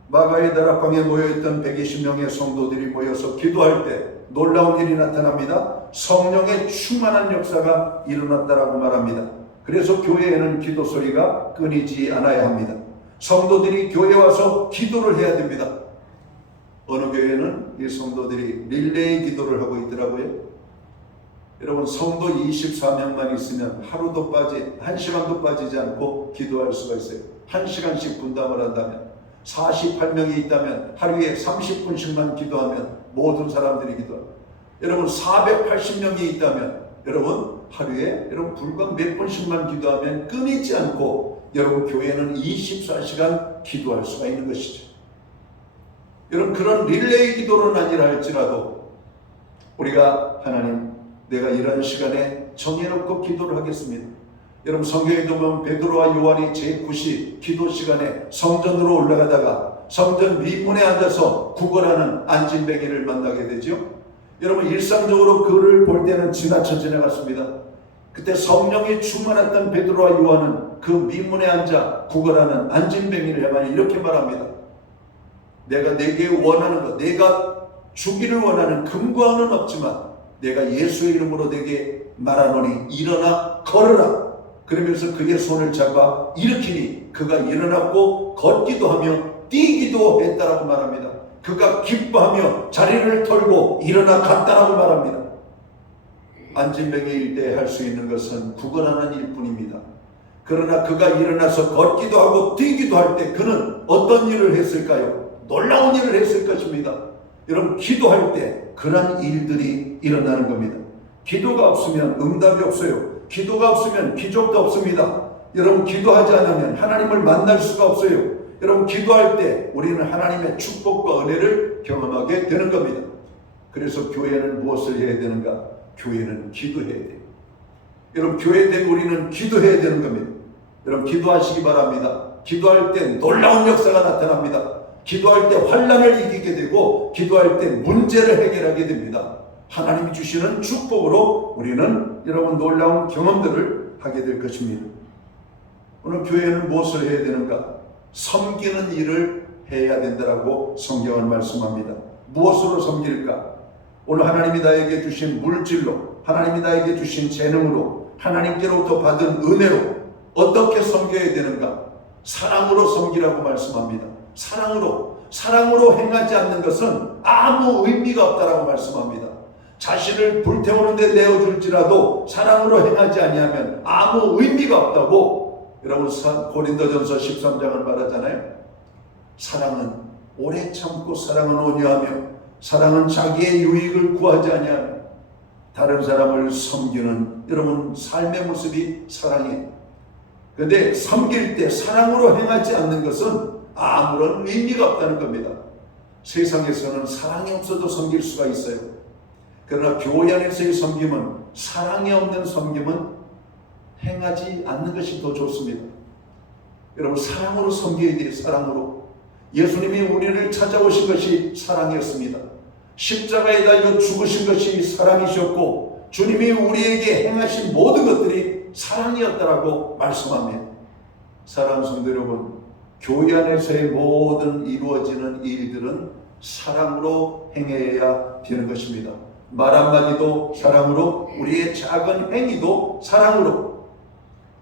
마가의 다락방에 모여있던 120명의 성도들이 모여서 기도할 때 놀라운 일이 나타납니다. 성령의 충만한 역사가 일어났다라고 말합니다. 그래서 교회에는 기도 소리가 끊이지 않아야 합니다. 성도들이 교회에 와서 기도를 해야 됩니다. 어느 교회는 이 성도들이 릴레이 기도를 하고 있더라고요. 여러분, 성도 24명만 있으면 하루도 1시간도 빠지지 않고 기도할 수가 있어요. 1시간씩 분담을 한다면, 48명이 있다면 하루에 30분씩만 기도하면 모든 사람들이 기도합니다. 여러분, 480명이 있다면 여러분 하루에 불과 몇 번씩만 기도하면 끊이지 않고 여러분 교회는 24시간 기도할 수가 있는 것이죠. 여러분, 그런 릴레이 기도는 아니라 할지라도 우리가 하나님, 내가 이런 시간에 정해놓고 기도를 하겠습니다. 여러분, 성경에 보면 베드로와 요한이 제9시 기도 시간에 성전으로 올라가다가 성전 미문에 앉아서 구걸하는 안진뱅이를 만나게 되죠. 여러분, 일상적으로 그를 볼 때는 지나쳐 지나갔습니다. 그때 성령이 충만했던 베드로와 요한은 그 미문에 앉아 구걸하는 안진뱅이를 향하여 이렇게 말합니다. 내가 내게 원하는 것, 내가 주기를 원하는 금과 은은 없지만 내가 예수의 이름으로 내게 말하노니 일어나 걸으라. 그러면서 그의 손을 잡아 일으키니 그가 일어났고 걷기도 하며 뛰기도 했다라고 말합니다. 그가 기뻐하며 자리를 털고 일어나 갔다라고 말합니다. 안진뱅이일 때 할 수 있는 것은 구걸하는 일뿐입니다. 그러나 그가 일어나서 걷기도 하고 뛰기도 할 때 그는 어떤 일을 했을까요? 놀라운 일을 했을 것입니다. 여러분, 기도할 때 그런 일들이 일어나는 겁니다. 기도가 없으면 응답이 없어요. 기도가 없으면 기적도 없습니다. 여러분, 기도하지 않으면 하나님을 만날 수가 없어요. 여러분, 기도할 때 우리는 하나님의 축복과 은혜를 경험하게 되는 겁니다. 그래서 교회는 무엇을 해야 되는가? 교회는 기도해야 돼요. 여러분, 교회된 우리는 기도해야 되는 겁니다. 여러분, 기도하시기 바랍니다. 기도할 때 놀라운 역사가 나타납니다. 기도할 때 환난을 이기게 되고 기도할 때 문제를 해결하게 됩니다. 하나님이 주시는 축복으로 우리는 여러분 놀라운 경험들을 하게 될 것입니다. 오늘 교회는 무엇을 해야 되는가? 섬기는 일을 해야 된다라고 성경은 말씀합니다. 무엇으로 섬길까? 오늘 하나님이 나에게 주신 물질로, 하나님이 나에게 주신 재능으로, 하나님께로부터 받은 은혜로 어떻게 섬겨야 되는가? 사랑으로 섬기라고 말씀합니다. 사랑으로 행하지 않는 것은 아무 의미가 없다라고 말씀합니다. 자신을 불태우는데 내어줄지라도 사랑으로 행하지 아니하면 아무 의미가 없다고 여러분 고린도전서 13장을 말하잖아요. 사랑은 오래 참고 사랑은 온유하며 사랑은 자기의 유익을 구하지 아니하며 다른 사람을 섬기는 여러분 삶의 모습이 사랑이에요. 그런데 섬길 때 사랑으로 행하지 않는 것은 아무런 의미가 없다는 겁니다. 세상에서는 사랑이 없어도 섬길 수가 있어요. 그러나 교회 안에서의 섬김은, 사랑이 없는 섬김은 행하지 않는 것이 더 좋습니다. 여러분, 사랑으로 섬겨야 돼요. 사랑으로. 예수님이 우리를 찾아오신 것이 사랑이었습니다. 십자가에 달려 죽으신 것이 사랑이셨고 주님이 우리에게 행하신 모든 것들이 사랑이었다라고 말씀합니다. 사랑하는 성도 여러분, 교회 안에서의 모든 이루어지는 일들은 사랑으로 행해야 되는 것입니다. 말 한마디도 사랑으로, 우리의 작은 행위도 사랑으로,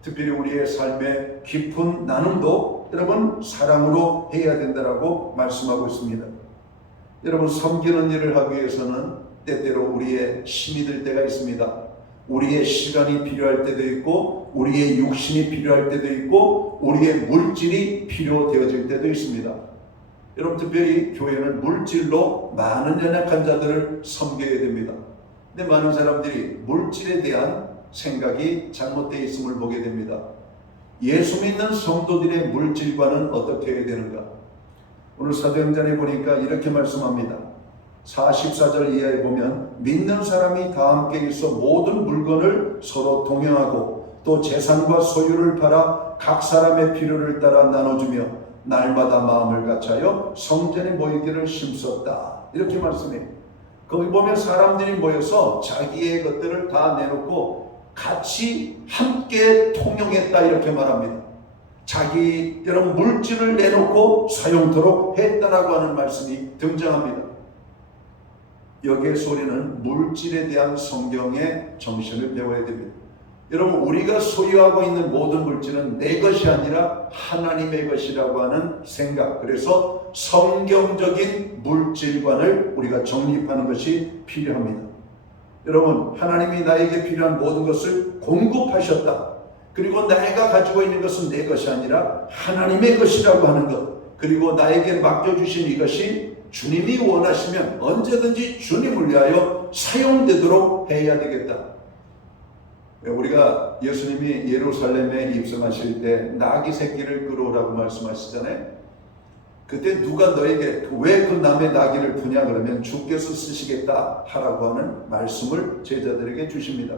특별히 우리의 삶의 깊은 나눔도 여러분 사랑으로 해야 된다라고 말씀하고 있습니다. 여러분, 섬기는 일을 하기 위해서는 때때로 우리의 힘이 들 때가 있습니다. 우리의 시간이 필요할 때도 있고 우리의 육신이 필요할 때도 있고 우리의 물질이 필요되어질 때도 있습니다. 여러분, 특별히 교회는 물질로 많은 연약한 자들을 섬겨야 됩니다. 근데 많은 사람들이 물질에 대한 생각이 잘못되어 있음을 보게 됩니다. 예수 믿는 성도들의 물질과는 어떻게 해야 되는가? 오늘 사도행전에 보니까 이렇게 말씀합니다. 44절 이하에 보면 믿는 사람이 다 함께 있어 모든 물건을 서로 동용하고 또 재산과 소유를 팔아 각 사람의 필요를 따라 나눠주며 날마다 마음을 같이하여 성전에 모이기를 힘썼다. 이렇게 말씀해요. 거기 보면 사람들이 모여서 자기의 것들을 다 내놓고 같이 함께 통용했다 이렇게 말합니다. 자기 여러분 물질을 내놓고 사용토록 했다라고 하는 말씀이 등장합니다. 여기에서 우리는 물질에 대한 성경의 정신을 배워야 됩니다. 여러분, 우리가 소유하고 있는 모든 물질은 내 것이 아니라 하나님의 것이라고 하는 생각, 그래서 성경적인 물질관을 우리가 정립하는 것이 필요합니다. 여러분, 하나님이 나에게 필요한 모든 것을 공급하셨다. 그리고 내가 가지고 있는 것은 내 것이 아니라 하나님의 것이라고 하는 것, 그리고 나에게 맡겨주신 이것이 주님이 원하시면 언제든지 주님을 위하여 사용되도록 해야 되겠다. 우리가 예수님이 예루살렘에 입성하실 때 나귀 새끼를 끌어오라고 말씀하시잖아요. 그때 누가 너에게 왜 그 남의 나귀를 부냐 그러면 주께서 쓰시겠다 하라고 하는 말씀을 제자들에게 주십니다.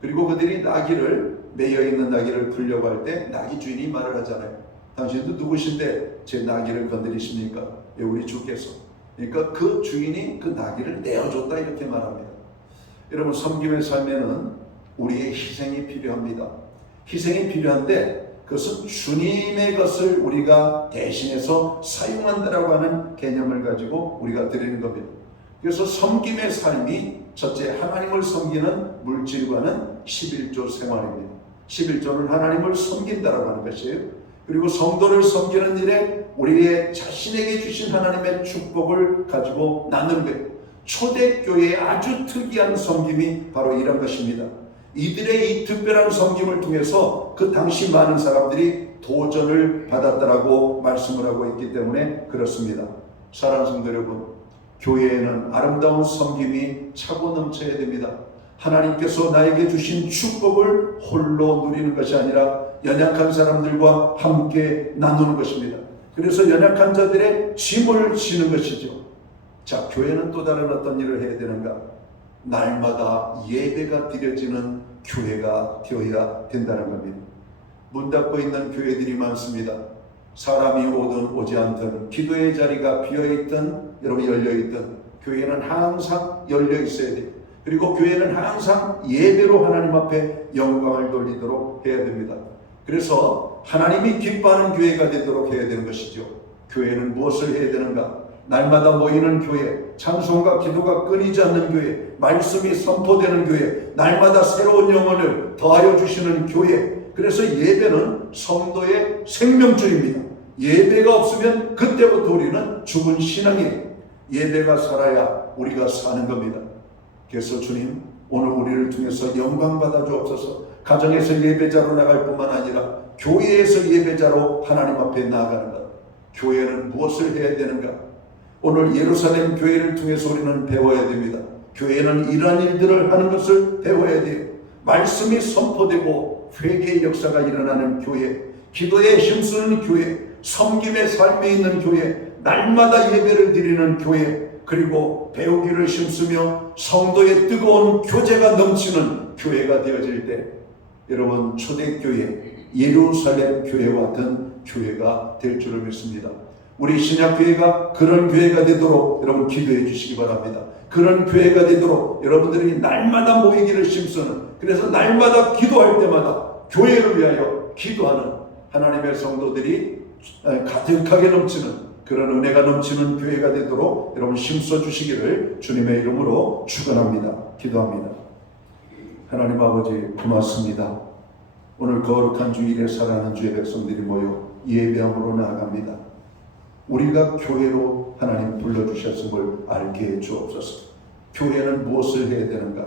그리고 그들이 나귀를, 매여 있는 나귀를 풀려고 할 때 나귀 주인이 말을 하잖아요. 당신도 누구신데 제 나귀를 건드리십니까? 예, 우리 주께서. 그러니까 그 주인이 그 나귀를 내어줬다 이렇게 말합니다. 여러분, 섬김의 삶에는 우리의 희생이 필요합니다. 희생이 필요한데 그것은 주님의 것을 우리가 대신해서 사용한다라고 하는 개념을 가지고 우리가 드리는 겁니다. 그래서 섬김의 삶이 첫째, 하나님을 섬기는 물질과는 11조 생활입니다. 11조는 하나님을 섬긴다라고 하는 것이에요. 그리고 성도를 섬기는 일에 우리의 자신에게 주신 하나님의 축복을 가지고 나누는 거예요. 초대교회의 아주 특이한 섬김이 바로 이런 것입니다. 이들의 이 특별한 섬김을 통해서 그 당시 많은 사람들이 도전을 받았다라고 말씀을 하고 있기 때문에 그렇습니다. 사랑하는 성도 여러분, 교회에는 아름다운 섬김이 차고 넘쳐야 됩니다. 하나님께서 나에게 주신 축복을 홀로 누리는 것이 아니라 연약한 사람들과 함께 나누는 것입니다. 그래서 연약한 자들의 짐을 지는 것이죠. 자, 교회는 또 다른 어떤 일을 해야 되는가? 날마다 예배가 드려지는 교회가 되어야 된다는 겁니다. 문 닫고 있는 교회들이 많습니다. 사람이 오든 오지 않든, 기도의 자리가 비어있든 여러분 열려있든 교회는 항상 열려 있어야 돼요. 그리고 교회는 항상 예배로 하나님 앞에 영광을 돌리도록 해야 됩니다. 그래서 하나님이 기뻐하는 교회가 되도록 해야 되는 것이죠. 교회는 무엇을 해야 되는가? 날마다 모이는 교회, 찬송과 기도가 끊이지 않는 교회, 말씀이 선포되는 교회, 날마다 새로운 영혼을 더하여 주시는 교회. 그래서 예배는 성도의 생명줄입니다. 예배가 없으면 그때부터 우리는 죽은 신앙이에요. 예배가 살아야 우리가 사는 겁니다. 그래서 주님, 오늘 우리를 통해서 영광 받아 주옵소서. 가정에서 예배자로 나갈 뿐만 아니라 교회에서 예배자로 하나님 앞에 나아가는 것. 교회는 무엇을 해야 되는가? 오늘 예루살렘 교회를 통해서 우리는 배워야 됩니다. 교회는 이러한 일들을 하는 것을 배워야 돼요. 말씀이 선포되고 회개의 역사가 일어나는 교회, 기도에 힘쓰는 교회, 섬김의 삶에 있는 교회, 날마다 예배를 드리는 교회, 그리고 배우기를 힘쓰며 성도의 뜨거운 교제가 넘치는 교회가 되어질 때 여러분, 초대교회, 예루살렘 교회와 같은 교회가 될 줄을 믿습니다. 우리 신약교회가 그런 교회가 되도록 여러분 기도해 주시기 바랍니다. 그런 교회가 되도록 여러분들이 날마다 모이기를 힘쓰는, 그래서 날마다 기도할 때마다 교회를 위하여 기도하는 하나님의 성도들이 가득하게 넘치는 그런 은혜가 넘치는 교회가 되도록 여러분 힘써 주시기를 주님의 이름으로 축원합니다. 기도합니다. 하나님 아버지, 고맙습니다. 오늘 거룩한 주일에 살아가는 주의 백성들이 모여 예배함으로 나아갑니다. 우리가 교회로 하나님 불러주셨음을 알게 해 주옵소서. 교회는 무엇을 해야 되는가?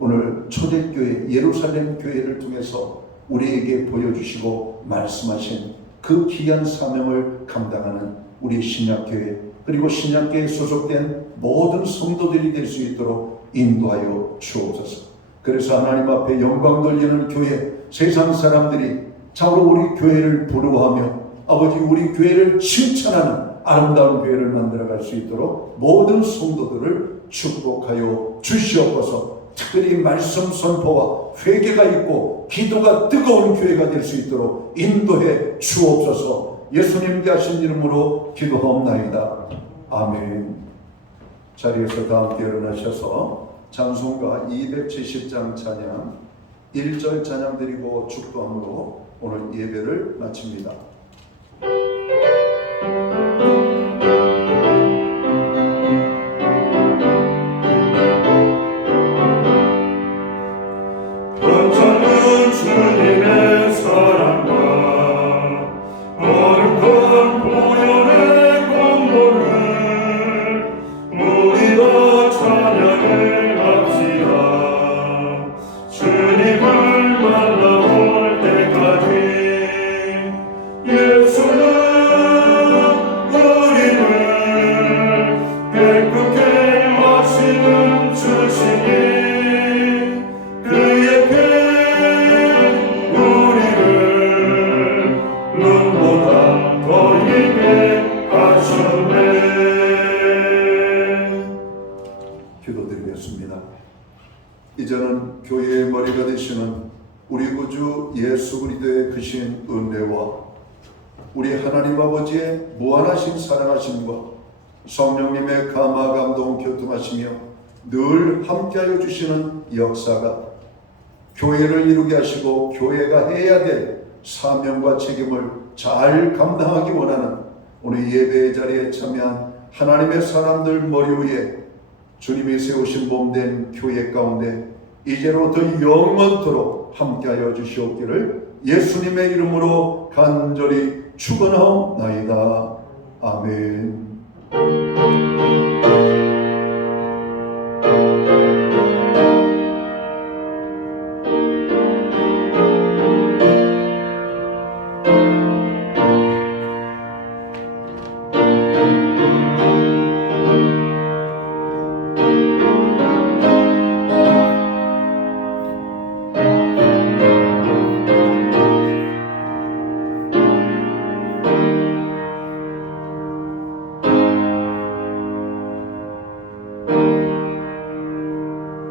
오늘 초대교회 예루살렘 교회를 통해서 우리에게 보여주시고 말씀하신 그 귀한 사명을 감당하는 우리 신약교회, 그리고 신약교회에 소속된 모든 성도들이 될 수 있도록 인도하여 주옵소서. 그래서 하나님 앞에 영광 돌리는 교회, 세상 사람들이 참으로 우리 교회를 부러워하며 아버지 우리 교회를 칭찬하는 아름다운 교회를 만들어갈 수 있도록 모든 성도들을 축복하여 주시옵소서. 특별히 말씀 선포와 회개가 있고 기도가 뜨거운 교회가 될 수 있도록 인도해 주옵소서. 예수님께 하신 이름으로 기도하옵나이다. 아멘. 자리에서 다 함께 일어나셔서 찬송가 270장 찬양 1절 찬양 드리고 축도함으로 오늘 예배를 마칩니다. 천천히 주신 은혜와 우리 하나님 아버지의 무한하신 사랑하심과 성령님의 감화 감동 교통하시며 늘 함께하여 주시는 역사가 교회를 이루게 하시고 교회가 해야 될 사명과 책임을 잘 감당하기 원하는 오늘 예배의 자리에 참여한 하나님의 사람들 머리 위에 주님이 세우신 몸된 교회 가운데 이제로부터 영원토록 함께하여 주시옵기를 예수님의 이름으로 간절히 축원하옵나이다. 아멘.